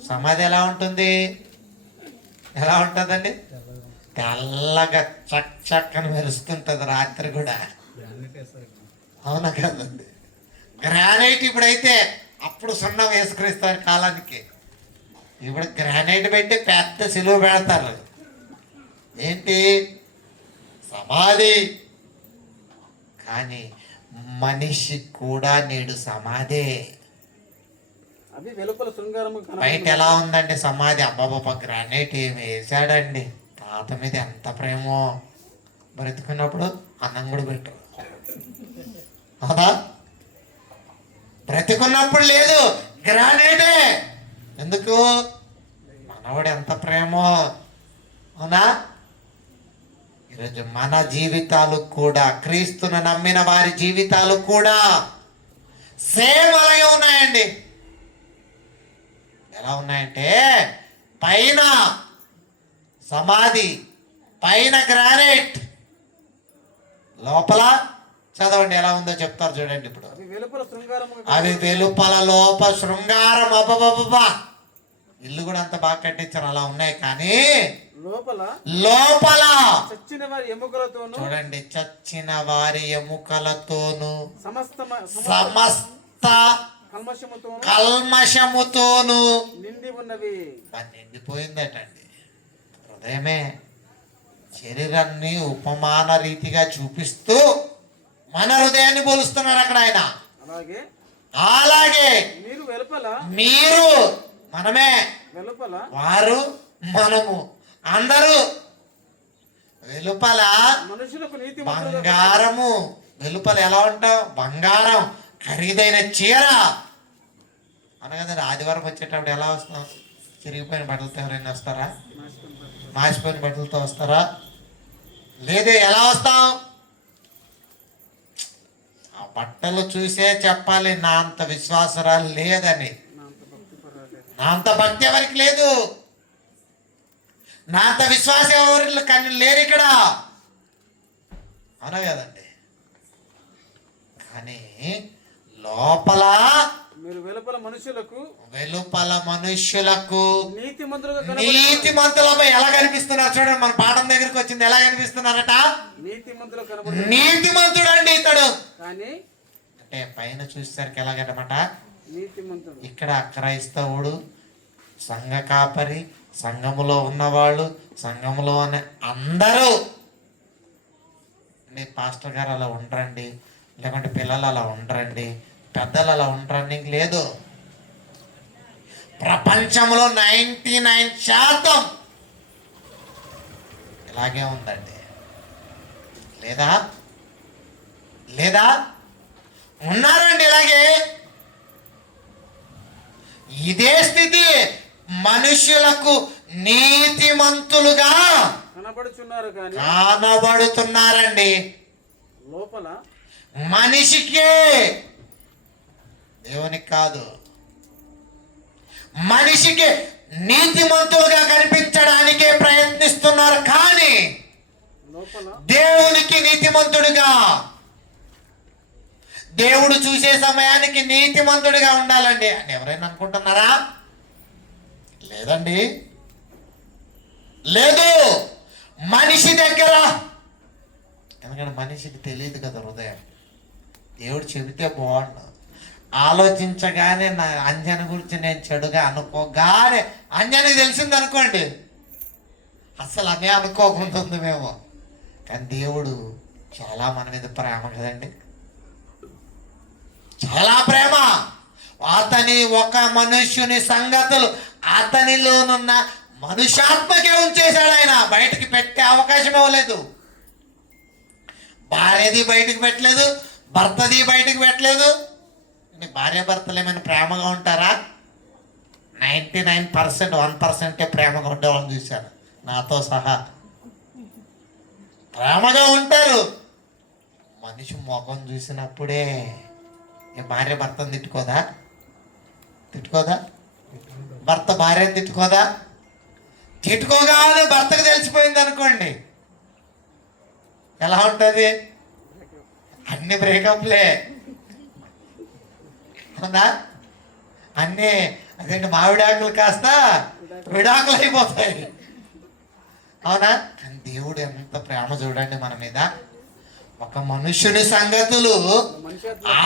సమాధి ఎలా ఉంటుంది? ఎలా ఉంటుందండి? తెల్లగా చక్కని మెరుస్తుంటది రాత్రి కూడా. అవునా కదండి? గ్రానైట్ ఇప్పుడైతే, అప్పుడు సున్నం వేసుక్రీస్తారు కాలానికి. ఇప్పుడు గ్రానైట్ పెట్టి పెద్ద సిలువ పెడతారు. ఏంటి? సమాధి. కానీ మనిషి కూడా నేడు సమాధే. బయట ఎలా ఉందండి సమాధి? అబ్బాబాబా గ్రానైట్ ఏమి వేసాడండి. తాత మీద ఎంత ప్రేమో. బ్రతుకున్నప్పుడు అన్నం కూడా పెట్టరు. అవునా? బ్రతికున్నప్పుడు లేదు, గ్రానైటే. ఎందుకు? మనవాడు ఎంత ప్రేమో. అవునా? ఈరోజు మన జీవితాలు కూడా, క్రీస్తును నమ్మిన వారి జీవితాలు కూడా సేమ్ అలాగే ఉన్నాయండి. ఎలా ఉన్నాయంటే, పైన సమాధి, పైన గ్రానైట్, లోపల చదవండి ఎలా ఉందో చెప్తారు చూడండి. ఇప్పుడు అవి వెలుపల శృంగారము, అవి వెలుపల లోప శృంగారం. అబ్బబ్బబ్బా, ఇల్లు కూడా అంత బాగా కట్టించారు, అలా ఉన్నాయి. కానీ లోపల లోపల చచ్చిన వారి ఎముకలతోను, చూడండి, చచ్చిన వారి ఎముకలతోను, సమస్త కల్మషముతోను నిండి ఉన్నవి. దాన్ని నిండిపోయిందటండి. హృదయమే శరీరాన్ని ఉపమాన రీతిగా చూపిస్తూ మన హృదయాన్ని పోలుస్తున్నారు అక్కడ ఆయన. అలాగే మీరు వెలుపల, మీరు మనమే, వెలుపల వారు మనము, అందరూ వెలుపల మనుషులకు నీతి బంగారము. వెలుపల ఎలా ఉంటాం? బంగారం, ఖరీదైన చీర అనగా ఆదివారం వచ్చేటప్పుడు ఎలా వస్తాం? చిరిగిపోయిన బట్టలతో ఎవరైనా వస్తారా? మాసిపోయిన బట్టలతో వస్తారా? లేదే, ఎలా వస్తాం? ఆ బట్టలు చూసే చెప్పాలి నా అంత విశ్వాసరాలు లేదని. నా అంత భక్తి ఎవరికి లేదు, నా అంత విశ్వాసం ఎవరికి కానీ లేరు ఇక్కడ. అవునా కదండి? కానీ లోపల మీరు వెలుపల మనుషులకు నీతిమంతులపై ఎలా కనిపిస్తున్నారు చూడండి. మన పాఠం దగ్గరికి వచ్చింది, ఎలా కనిపిస్తున్నారట? నీతిమంతుడు అండి ఇతడు. కానీ అంటే పైన చూసేసరికి ఎలాగనమాట? నీతిమంతుడు. ఇక్కడ క్రైస్తవుడు, సంఘ కాపరి, సంఘములో ఉన్నవాళ్ళు, సంఘములో ఉన్న అందరూ. పాస్టర్ గారు అలా ఉండరండి, లేకుంటే పిల్లలు అలా ఉండరండి, పెద్దలు అలా ఉండరండి లేదు. ప్రపంచంలో 99% ఇలాగే ఉందండి. లేదా లేదా ఉన్నారండి ఇలాగే. ఇదే స్థితి మనుషులకు నీతిమంతులుగా కనబడుతున్నారండి. లోపల మనిషికే, దేవునికి కాదు. మనిషికి నీతిమంతులుగా కనిపించడానికే ప్రయత్నిస్తున్నారు, కానీ దేవునికి నీతిమంతుడుగా, దేవుడు చూసే సమయానికి నీతిమంతుడిగా ఉండాలండి అని ఎవరైనా అనుకుంటున్నారా? లేదండి, లేదు. మనిషి దగ్గర, ఎందుకంటే మనిషికి తెలియదు కదా హృదయం. దేవుడు చెబితే బాగుండు, ఆలోచించగానే నా అంజన గురించి నేను చెడుగా అనుకోగానే, అంజనకి తెలిసింది అనుకోండి, అసలు అదే అనుకోకుండా ఉంది మేము. కానీ దేవుడు చాలా మన మీద ప్రేమ కదండి, చాలా ప్రేమ. అతని ఒక మనుష్యుని సంగతులు అతనిలోనున్న మనుష్యాత్మకే ఉంచేశాడు ఆయన. బయటికి పెట్టే అవకాశం ఇవ్వలేదు. భార్యది బయటికి పెట్టలేదు, భర్తది బయటికి పెట్టలేదు. భార్య భర్తలు ఏమైనా ప్రేమగా ఉంటారా? 99% 1% ప్రేమగా ఉండేవాళ్ళని చూశాను, నాతో సహా. ప్రేమగా ఉంటారు. మనిషి ముఖం చూసినప్పుడే భార్య భర్తను తిట్టుకోదా? భర్త భార్యను తిట్టుకోదా? తిట్టుకోగానే భర్తకు తెలిసిపోయింది అనుకోండి, ఎలా ఉంటుంది? అన్ని బ్రేకప్లే. అవునా? అన్నీ అదేంటి, మామిడాకులు కాస్త విడాకులు అయిపోతాయి. అవునా? కానీ దేవుడు ఎంత ప్రేమ చూడండి మన మీద. ఒక మనుషుని సంగతులు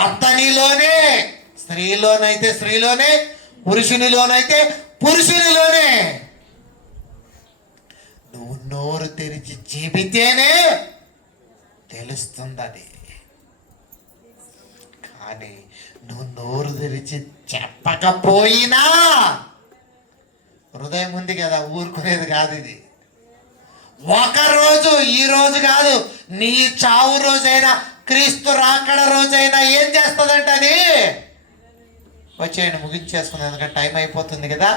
అతనిలోనే, స్త్రీలోనైతే స్త్రీలోనే, పురుషునిలోనైతే పురుషునిలోనే. నువ్వు నోరు తెరిచి చెబితేనే తెలుస్తుంది అది. కానీ నువ్వు నోరు తెరిచి చెప్పకపోయినా, హృదయం ఉంది కదా, ఊరుకునేది కాదు ఇది. ఒకరోజు, ఈ రోజు కాదు, నీ చావు రోజైనా, క్రీస్తు రాకడ రోజైనా ఏం చేస్తుందంట? అది వచ్చేయండి, ముగించేసుకుందాం, ఎందుకంటే టైం అయిపోతుంది కదా.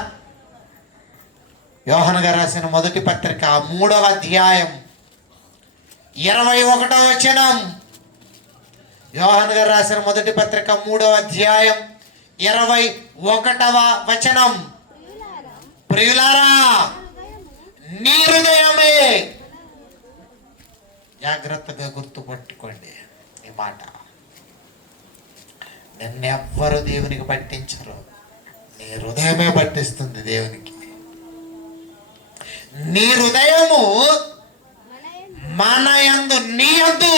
యోహాను గారు రాసిన మొదటి పత్రిక 3వ అధ్యాయం 21వ వచనం. యోహాను గారు రాసిన మొదటి పత్రిక 3వ అధ్యాయం 21వ వచనం. ప్రియులారా, నీ హృదయమే, జాగ్రత్తగా గుర్తుపట్టుకోండి ఈ మాట, నిన్నెవ్వరు దేవునికి పట్టించరు, నీ హృదయమే పట్టిస్తుంది దేవునికి. నీ హృదయము మన యందు, నీ యందు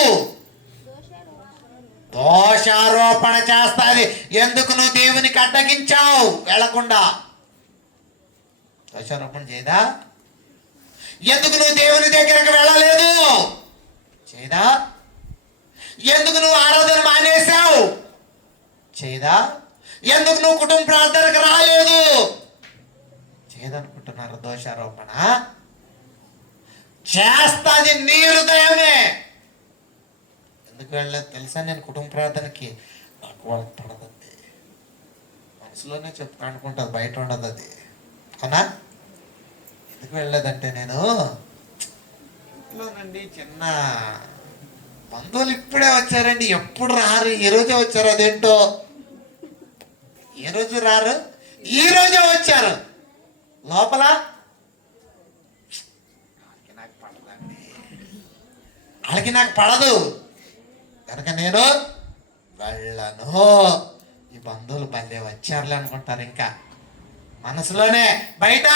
దోషారోపణ చేస్తాది. ఎందుకు నువ్వు దేవునికి అడ్డగించావు? వెళ్లకుండా దోషారోపణ చేయదా? ఎందుకు నువ్వు దేవుని దగ్గరకు వెళ్ళలేదు? చేయదా? ఎందుకు నువ్వు ఆరాధన మానేశావు? చేయదా? ఎందుకు నువ్వు కుటుంబ ప్రార్థనకు రాలేదు? చేయదనుకుంటున్నారు. దోషారోపణ చేస్తాది నీ హృదయమే. ఎందుకు వెళ్ళలేదు తెలుసా? నేను కుటుంబ ప్రార్థనకి నాకు వాళ్ళకి పడదండి, మనసులోనే అనుకుంటుంది, బయట ఉండదు అది. అవునా? ఎందుకు వెళ్ళలేదంటే, నేను ఇంట్లోనండి చిన్న బంధువులు ఇప్పుడే వచ్చారండి, ఎప్పుడు రారు, ఈ రోజే వచ్చారు. అదేంటో ఏ రోజు రారు, ఈ రోజే వచ్చారు. లోపల నాకు పడదండి, వాళ్ళకి నాకు పడదు కనుక నేను వెళ్ళను. ఈ బంధువులు భలే వచ్చారులే అనుకుంటారు, ఇంకా మనసులోనే. బయట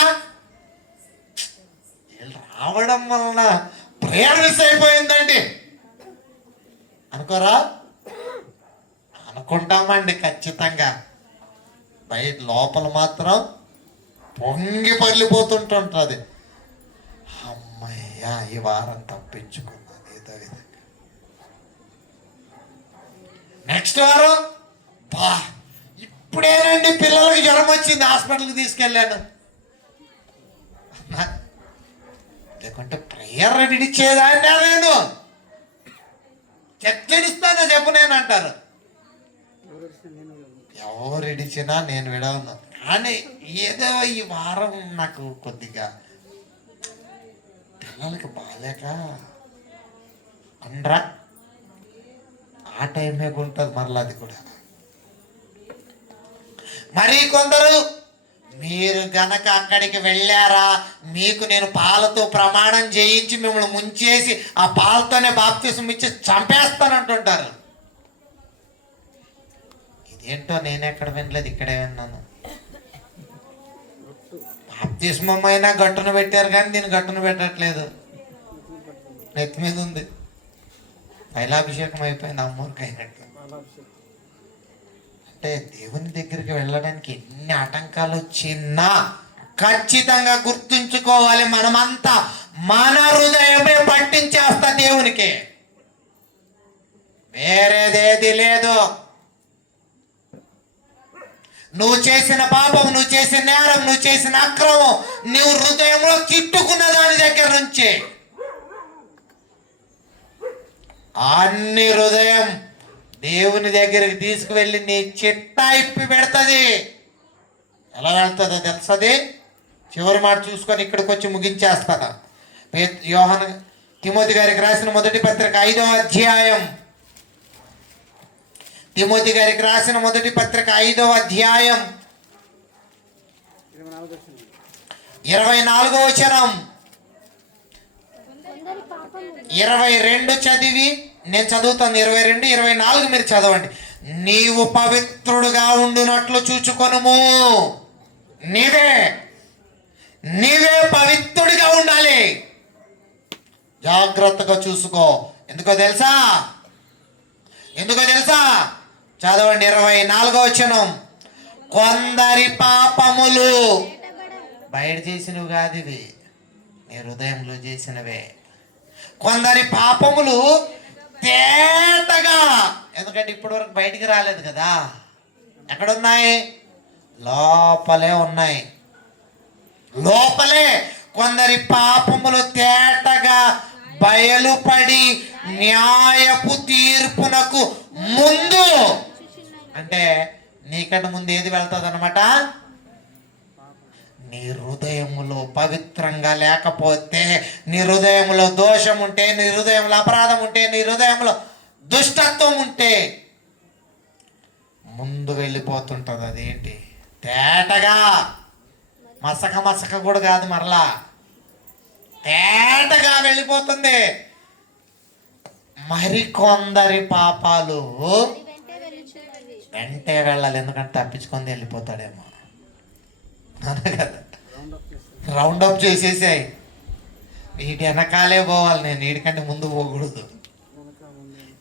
రావడం వలన ప్రేయర్ మిస్ అయిపోయిందండి అనుకోరా? అనుకుంటామండి ఖచ్చితంగా. బయట లోపల మాత్రం పొంగి పగిలిపోతుంటుంటుంది. అమ్మయ్యా, ఈ వారం తప్పించుకున్నాను ఏదో విధంగా. నెక్స్ట్ వారం ఇప్పుడేనండి పిల్లలకి జ్వరం వచ్చింది, హాస్పిటల్కి తీసుకెళ్ళాను. లేకుంటే ప్రేయర్ విడిచేదాన్ని నేను చెట్లిస్తానో చెప్పు నేను అంటారు. ఎవరు ఇడిచినా నేను విడవను. కానీ ఏదో ఈ వారం నాకు కొద్దిగా పిల్లలకి బాగాలేక అనరా, ఆ టైమే ఉంటుంది మరలా. అది కూడా మరి కొందరు, మీరు గనక అక్కడికి వెళ్ళారా, మీకు నేను పాలతో ప్రమాణం చేయించి మిమ్మల్ని ముంచేసి ఆ పాలతోనే బాప్తిసం ఇచ్చి చంపేస్తానంటుంటారు. ఇదేంటో నేను ఎక్కడ వినలేదు, ఇక్కడే విన్నాను. బాప్తిస్మం అయినా గట్టును పెట్టారు కానీ దీన్ని గట్టును పెట్టట్లేదు, నెత్తి మీద ఉంది. తైలాభిషేకం అయిపోయింది అమ్మోరికి అయినట్టు. అంటే దేవుని దగ్గరికి వెళ్ళడానికి ఎన్ని ఆటంకాలు వచ్చినా ఖచ్చితంగా గుర్తుంచుకోవాలి, మనమంతా మన హృదయమే పట్టించేస్తా దేవునికి, వేరేదేది లేదు. నువ్వు చేసిన పాపం, నువ్వు చేసిన నేరం, నువ్వు చేసిన అక్రమం, నువ్వు హృదయంలో తిట్టుకున్న దాని దగ్గర నుంచి అన్ని హృదయం దేవుని దగ్గరికి తీసుకువెళ్ళి నీ చిట్టా ఇప్పి పెడుతుంది. ఎలా వెళ్తుందో తెలుసది? చివరి మాట చూసుకొని ఇక్కడికి వచ్చి ముగించేస్తాను. యోహాను తిమోతి గారికి రాసిన మొదటి పత్రిక 5వ అధ్యాయం, తిమోతి గారికి రాసిన మొదటి పత్రిక 5వ అధ్యాయం 24వ వచనం. 22 చదివి నేను చదువుతాను. 22, 24 మీరు చదవండి. నీవు పవిత్రుడుగా ఉండునట్లు చూచుకొనుము. నీవే పవిత్రుడిగా ఉండాలి. జాగ్రత్తగా చూసుకో. ఎందుకో తెలుసా? చదవండి 24వ వచనం. కొందరి పాపములు బయట చేసినవి కాదు, ఇవి నీ హృదయంలో చేసినవే. కొందరి పాపములు తేటగా, ఎందుకంటే ఇప్పటి వరకు బయటికి రాలేదు కదా, ఎక్కడున్నాయి? లోపలే ఉన్నాయి. లోపలే కొందరి పాపములు తేటగా బయలుపడి న్యాయపు తీర్పునకు ముందు, అంటే నీకంటే ముందు ఏది వెళ్తుంది అనమాట? నీ హృదయములో పవిత్రంగా లేకపోతే, నీ హృదయంలో దోషం ఉంటే, నీ హృదయంలో అపరాధం ఉంటే, నీ హృదయంలో దుష్టత్వం ఉంటే ముందు వెళ్ళిపోతుంటుంది. అదేంటి? తేటగా, మసక కూడా కాదు, మరలా తేటగా వెళ్ళిపోతుంది. మరికొందరి పాపాలు వెంటే వెళ్ళుచున్నవి. వెంటే వెళ్ళాలి, ఎందుకంటే తప్పించుకొని వెళ్ళిపోతాడేమో. అవునా కదా? రౌండ్ అప్ చేసేసాయి. వీటి వెనకాలే పోవాలి, నేను వీడికంటే ముందు పోకూడదు.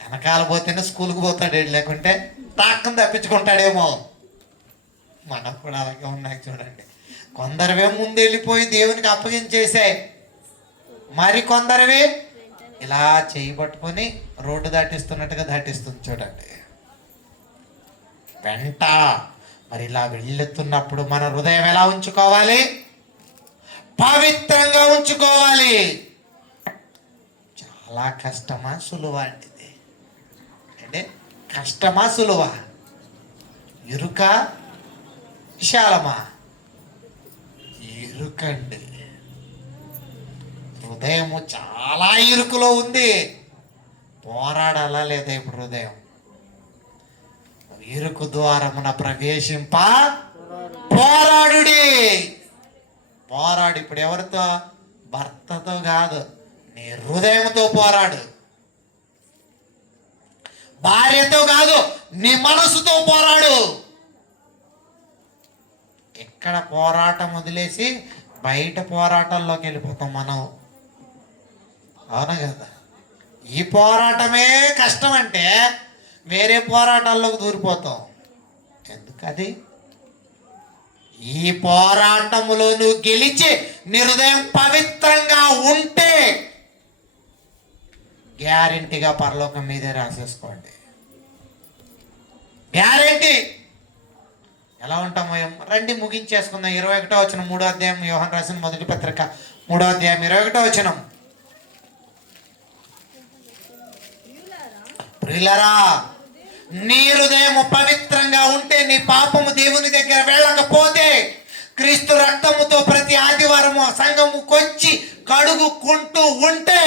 వెనకాల పోతేనే స్కూల్కి పోతాడు, లేకుంటే తాక్కని తప్పించుకుంటాడేమో. మనకు కూడా అలాగే ఉన్నాయి చూడండి. కొందరివే ముందు వెళ్ళిపోయి దేవునికి అప్పగించేసాయి, మరి కొందరివి ఇలా చేయి పట్టుకొని రోడ్డు దాటిస్తున్నట్టుగా దాటిస్తుంది చూడండి. వెంట మరి ఇలా వెళ్తున్నప్పుడు మన హృదయం ఎలా ఉంచుకోవాలి? పవిత్రంగా ఉంచుకోవాలి. చాలా కష్టమా సులువా అండి ఇది? అంటే కష్టమా సులువా? ఇరుక విశాలమా? ఇరుకండి. హృదయము చాలా ఇరుకులో ఉంది. పోరాడాలా లేదా ఇప్పుడు హృదయం? ఇరుకు ద్వారమున ప్రవేశింప పోరాడుడి. పోరాడు. ఇప్పుడు ఎవరితో? భర్తతో కాదు, నీ హృదయంతో పోరాడు. భార్యతో కాదు, నీ మనసుతో పోరాడు. ఇక్కడ పోరాటం వదిలేసి బయట పోరాటాల్లోకి వెళ్ళిపోతాం మనం. అవునా కదా? ఈ పోరాటమే కష్టం అంటే వేరే పోరాటాల్లోకి దూరిపోతాం. ఎందుకది? ఈ పోరాటములో నువ్వు గెలిచి నీ హృదయం పవిత్రంగా ఉంటే గ్యారెంటీగా పరలోకం మీదే రాసేసుకోండి. గ్యారెంటీ. ఎలా ఉంటామో రండి ముగించేసుకుందాం. 21వ వచనం 3వ అధ్యాయం, యోహాను రాసిన మొదటి పత్రిక 3వ అధ్యాయం 21వ వచనం. ప్రియులారా, నీ హృదయము పవిత్రంగా ఉంటే, నీ పాపము దేవుని దగ్గర వెళ్ళకపోతే, క్రీస్తు రక్తముతో ప్రతి ఆదివారము సంఘముకొచ్చి కడుగుకుంటూ ఉంటే,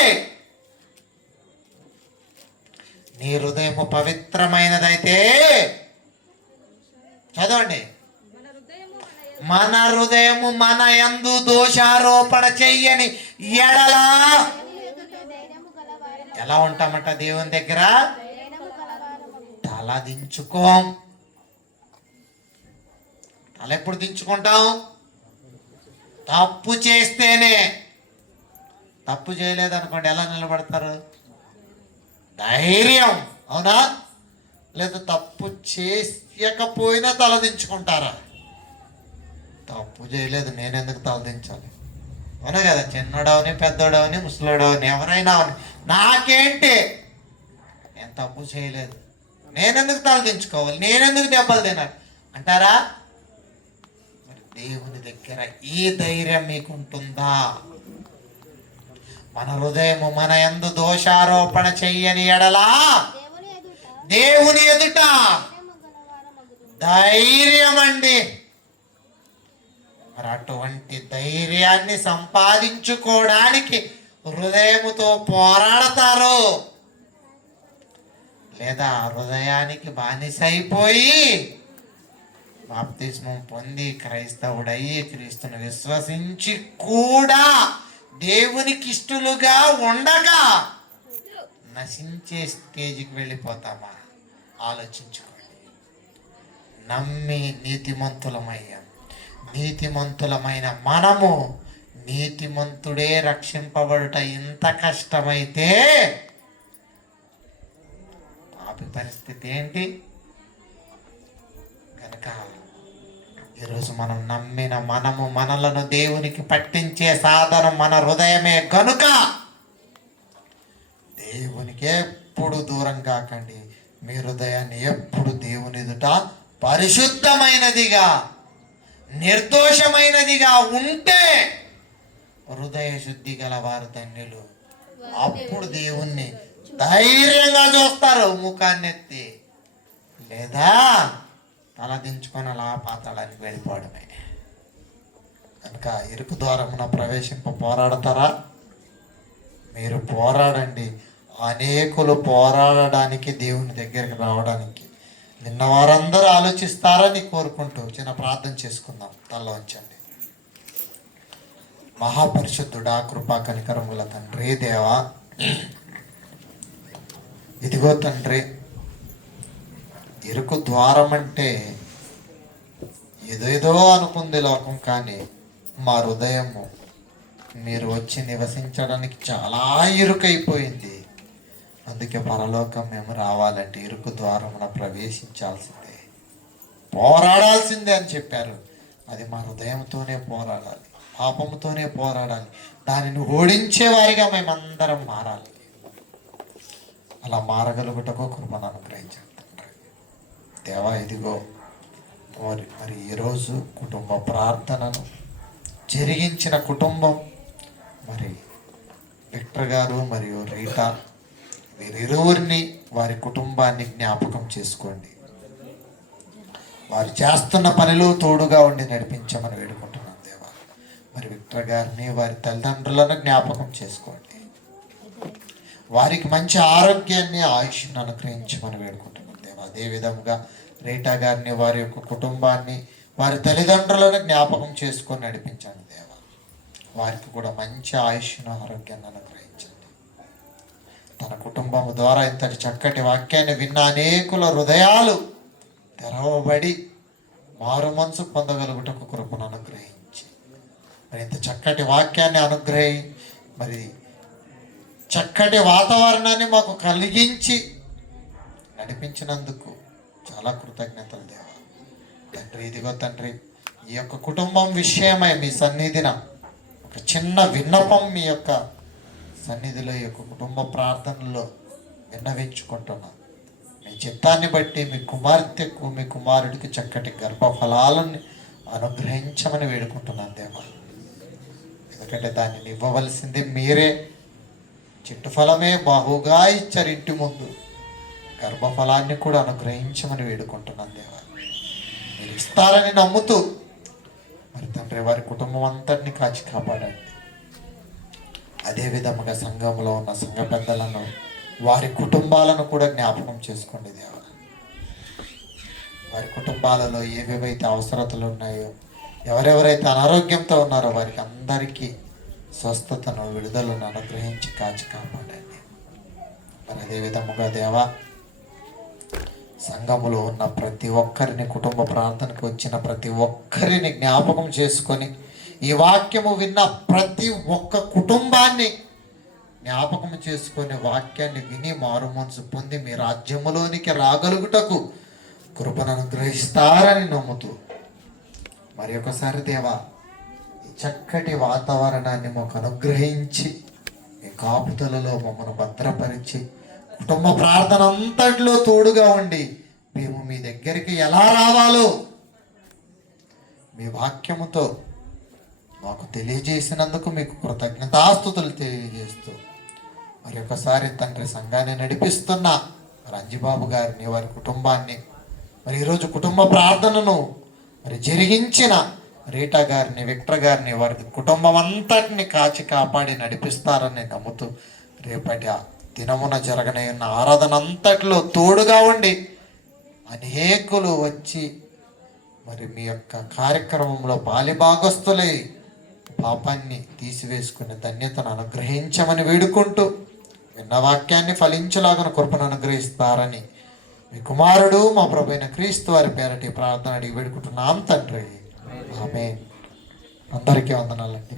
నీ హృదయము పవిత్రమైనదైతే, చదవండి, మన హృదయము మన యందు దోషారోపణ చెయ్యని ఎడలా ధైర్యము గలవారము. ఎలా ఉంటామట దేవుని దగ్గర? ధైర్యము గలవారము. తల దించుకోం. తల ఎప్పుడు దించుకుంటాం? తప్పు చేస్తేనే. తప్పు చేయలేదనుకోండి, ఎలా నిలబడతారు? ధైర్యం. అవునా? లేదా తప్పు చేయకపోయినా తల దించుకుంటారా? తప్పు చేయలేదు, నేనెందుకు తల దించాలి? అవునా కదా? చిన్నడవని, పెద్దోడవని, ముసలోడవని, ఎవరైనా అవని, నాకేంటి? నేను తప్పు చేయలేదు, నేనెందుకు తల దించుకోవాలి, నేనెందుకు దెబ్బలు తినాలి అంటారా? మరి దేవుని దగ్గర ఈ ధైర్యం మీకుంటుందా? మన హృదయము మన యందు దోషారోపణ చెయ్యని ఎడలా దేవుని ఎదుట ధైర్యము గలవారమగుదుము. ధైర్యం అండి. మరి అటువంటి ధైర్యాన్ని సంపాదించుకోవడానికి హృదయముతో పోరాడతారు. లేదా హృదయానికి బానిసైపోయి బాప్తిస్మం పొంది క్రైస్తవుడయ్యి క్రీస్తుని విశ్వసించి కూడా దేవునికి ఇష్టలుగా ఉండగా నశించే స్టేజ్కి వెళ్ళిపోతామా? ఆలోచించుకోండి. నమ్మి నీతిమంతులమయ్యాం. నీతిమంతులమైన మనము, నీతిమంతుడే రక్షింపబడుట ఇంత కష్టమైతే పాపి పరిస్థితి ఏంటి? కనుక ఈరోజు మనం నమ్మిన మనము, మనలను దేవునికి పట్టించే సాధనం మన హృదయమే కనుక దేవునికి ఎప్పుడు దూరం కాకండి. మీ హృదయాన్ని ఎప్పుడు దేవుని ఎదుట పరిశుద్ధమైనదిగా, నిర్దోషమైనదిగా ఉంటే హృదయ శుద్ధి గల వారు ధన్యులు. అప్పుడు దేవుణ్ణి ధైర్యంగా చూస్తారు ముఖాన్ని ఎత్తి. లేదా తల దించుకొని అలా పాతాళానికి వెళ్ళిపోవడమే. కనుక ఇరుకు ద్వారమున ప్రవేశింప పోరాడతారా? మీరు పోరాడండి. అనేకులు పోరాడడానికి, దేవుని దగ్గరికి రావడానికి నిన్న వారందరూ ఆలోచిస్తారని కోరుకుంటూ చిన్న ప్రార్థన చేసుకుందాం. తల వంచండి. మహాపరిశుద్ధుడా, కృపా కనికరముల తండ్రి, దేవా, ఇదిగో తండ్రి, ఇరుకు ద్వారం అంటే ఏదేదో అనుకుంది లోకం, కానీ మా హృదయము మీరు వచ్చి నివసించడానికి చాలా ఇరుకైపోయింది. అందుకే పరలోకం మేము రావాలంటే ఇరుకు ద్వారమున ప్రవేశించాల్సిందే, పోరాడాల్సిందే అని చెప్పారు. అది మా హృదయంతోనే పోరాడాలి, పాపముతోనే పోరాడాలి. దానిని ఓడించే వారిగా మేమందరం మారాలి. అలా మారగలుగుటకు కృపను అనుగ్రహించండి దేవా. ఇదిగో మరి ఈరోజు కుటుంబ ప్రార్థనను జరిగించిన కుటుంబం, మరి విక్టర్ గారు మరియు రీటా, వీరిరువురిని, వారి కుటుంబాన్ని జ్ఞాపకం చేసుకోండి. వారు చేస్తున్న పనిలో తోడుగా ఉండి నడిపించమని వేడుకుంటున్నాం దేవా. మరి విక్టర్ గారిని, వారి తల్లిదండ్రులను జ్ఞాపకం చేసుకోండి. వారికి మంచి ఆరోగ్యాన్ని, ఆయుష్ను అనుగ్రహించమని వేడుకుంటున్నాం దేవా. అదేవిధంగా రీటా గారిని, వారి యొక్క కుటుంబాన్ని, వారి తల్లిదండ్రులను జ్ఞాపకం చేసుకొని నడిపించండి దేవా. వారికి కూడా మంచి ఆయుష్ను, ఆరోగ్యాన్ని అనుగ్రహించండి. తన కుటుంబం ద్వారా ఇంతటి చక్కటి వాక్యాన్ని విన్న అనేకుల హృదయాలు తెరవబడి మారు మనసు పొందగలుగుటకు కృపను అనుగ్రహించి, మరి ఇంత చక్కటి వాక్యాన్ని మరి చక్కటి వాతావరణాన్ని మాకు కలిగించి నడిపించినందుకు చాలా కృతజ్ఞతలు దేవా. తండ్రి, ఇదిగో తండ్రి, ఈ యొక్క కుటుంబం విషయమై మీ సన్నిధిన ఒక చిన్న విన్నపం మీ యొక్క సన్నిధిలో, ఈ యొక్క కుటుంబ ప్రార్థనలో విన్నవించుకుంటున్నాం. మీ చిత్తాన్ని బట్టి మీ కుమార్తెకు, మీ కుమారుడికి చక్కటి గర్భఫలాలను అనుగ్రహించమని వేడుకుంటున్నాను దేవా. ఎందుకంటే దానిని ఇవ్వవలసింది మీరే. చెట్టు ఫలమే బాహుగా ఇచ్చారు ఇంటి ముందు, గర్భఫలాన్ని కూడా అనుగ్రహించమని వేడుకుంటున్నాను దేవా. మీరు ఇస్తారని నమ్ముతూ మరి తండ్రి, వారి కుటుంబం అంతటిని కాచి కాపాడండి. అదేవిధముగా సంఘంలో ఉన్న సంఘ పెద్దలను, వారి కుటుంబాలను కూడా జ్ఞాపకం చేసుకోండి దేవా. వారి కుటుంబాలలో ఏవేవైతే అవసరతలు ఉన్నాయో, ఎవరెవరైతే అనారోగ్యంతో ఉన్నారో వారికి అందరికీ స్వస్థతను, విడుదలను అనుగ్రహించి కాచి కాపాడండి. మరి అదేవిధముగా దేవా, సంఘములో ఉన్న ప్రతి ఒక్కరిని, కుటుంబ ప్రార్థనకు వచ్చిన ప్రతి ఒక్కరిని జ్ఞాపకం చేసుకొని, ఈ వాక్యము విన్న ప్రతి ఒక్క కుటుంబాన్ని జ్ఞాపకం చేసుకొని, వాక్యాన్ని విని మారు మనసు పొంది మీ రాజ్యములోనికి రాగలుగుటకు కృపను అనుగ్రహిస్తారని నమ్ముతూ మరి ఒకసారి దేవా, ఈ చక్కటి వాతావరణాన్ని మాకు అనుగ్రహించి, మీ కాపుదలలో మమ్మల్ని భద్రపరిచి, కుటుంబ ప్రార్థన అంతట్లో తోడుగా ఉండి, మేము మీ దగ్గరికి ఎలా రావాలో మీ వాక్యముతో మాకు తెలియజేసినందుకు మీకు కృతజ్ఞతాస్తుతులు తెలియజేస్తూ మరి ఒకసారి తండ్రి, సంఘాన్ని నడిపిస్తున్న రంజిబాబు గారిని, వారి కుటుంబాన్ని, మరి ఈరోజు కుటుంబ ప్రార్థనను మరి జరిగించిన రీటా గారిని, విక్టర్ గారిని, వారి కుటుంబం అంతటిని కాచి కాపాడి నడిపిస్తారని నమ్ముతూ, రేపటి దినమున జరగనున్న ఆరాధన అంతటిలో తోడుగా ఉండి అనేకులు వచ్చి మరి మీ యొక్క కార్యక్రమంలో పాలిభాగస్తులై పాపాన్ని తీసివేసుకునే ధన్యతను అనుగ్రహించమని వేడుకుంటూ, విన్న వాక్యాన్ని ఫలించలాగిన కృపను అనుగ్రహిస్తారని మీ కుమారుడు మా ప్రభువైన క్రీస్తు వారి పేరటి ప్రార్థన అడిగి వేడుకుంటున్నాం తండ్రి. ఆమేన్. అందరికీ వందనాలండి.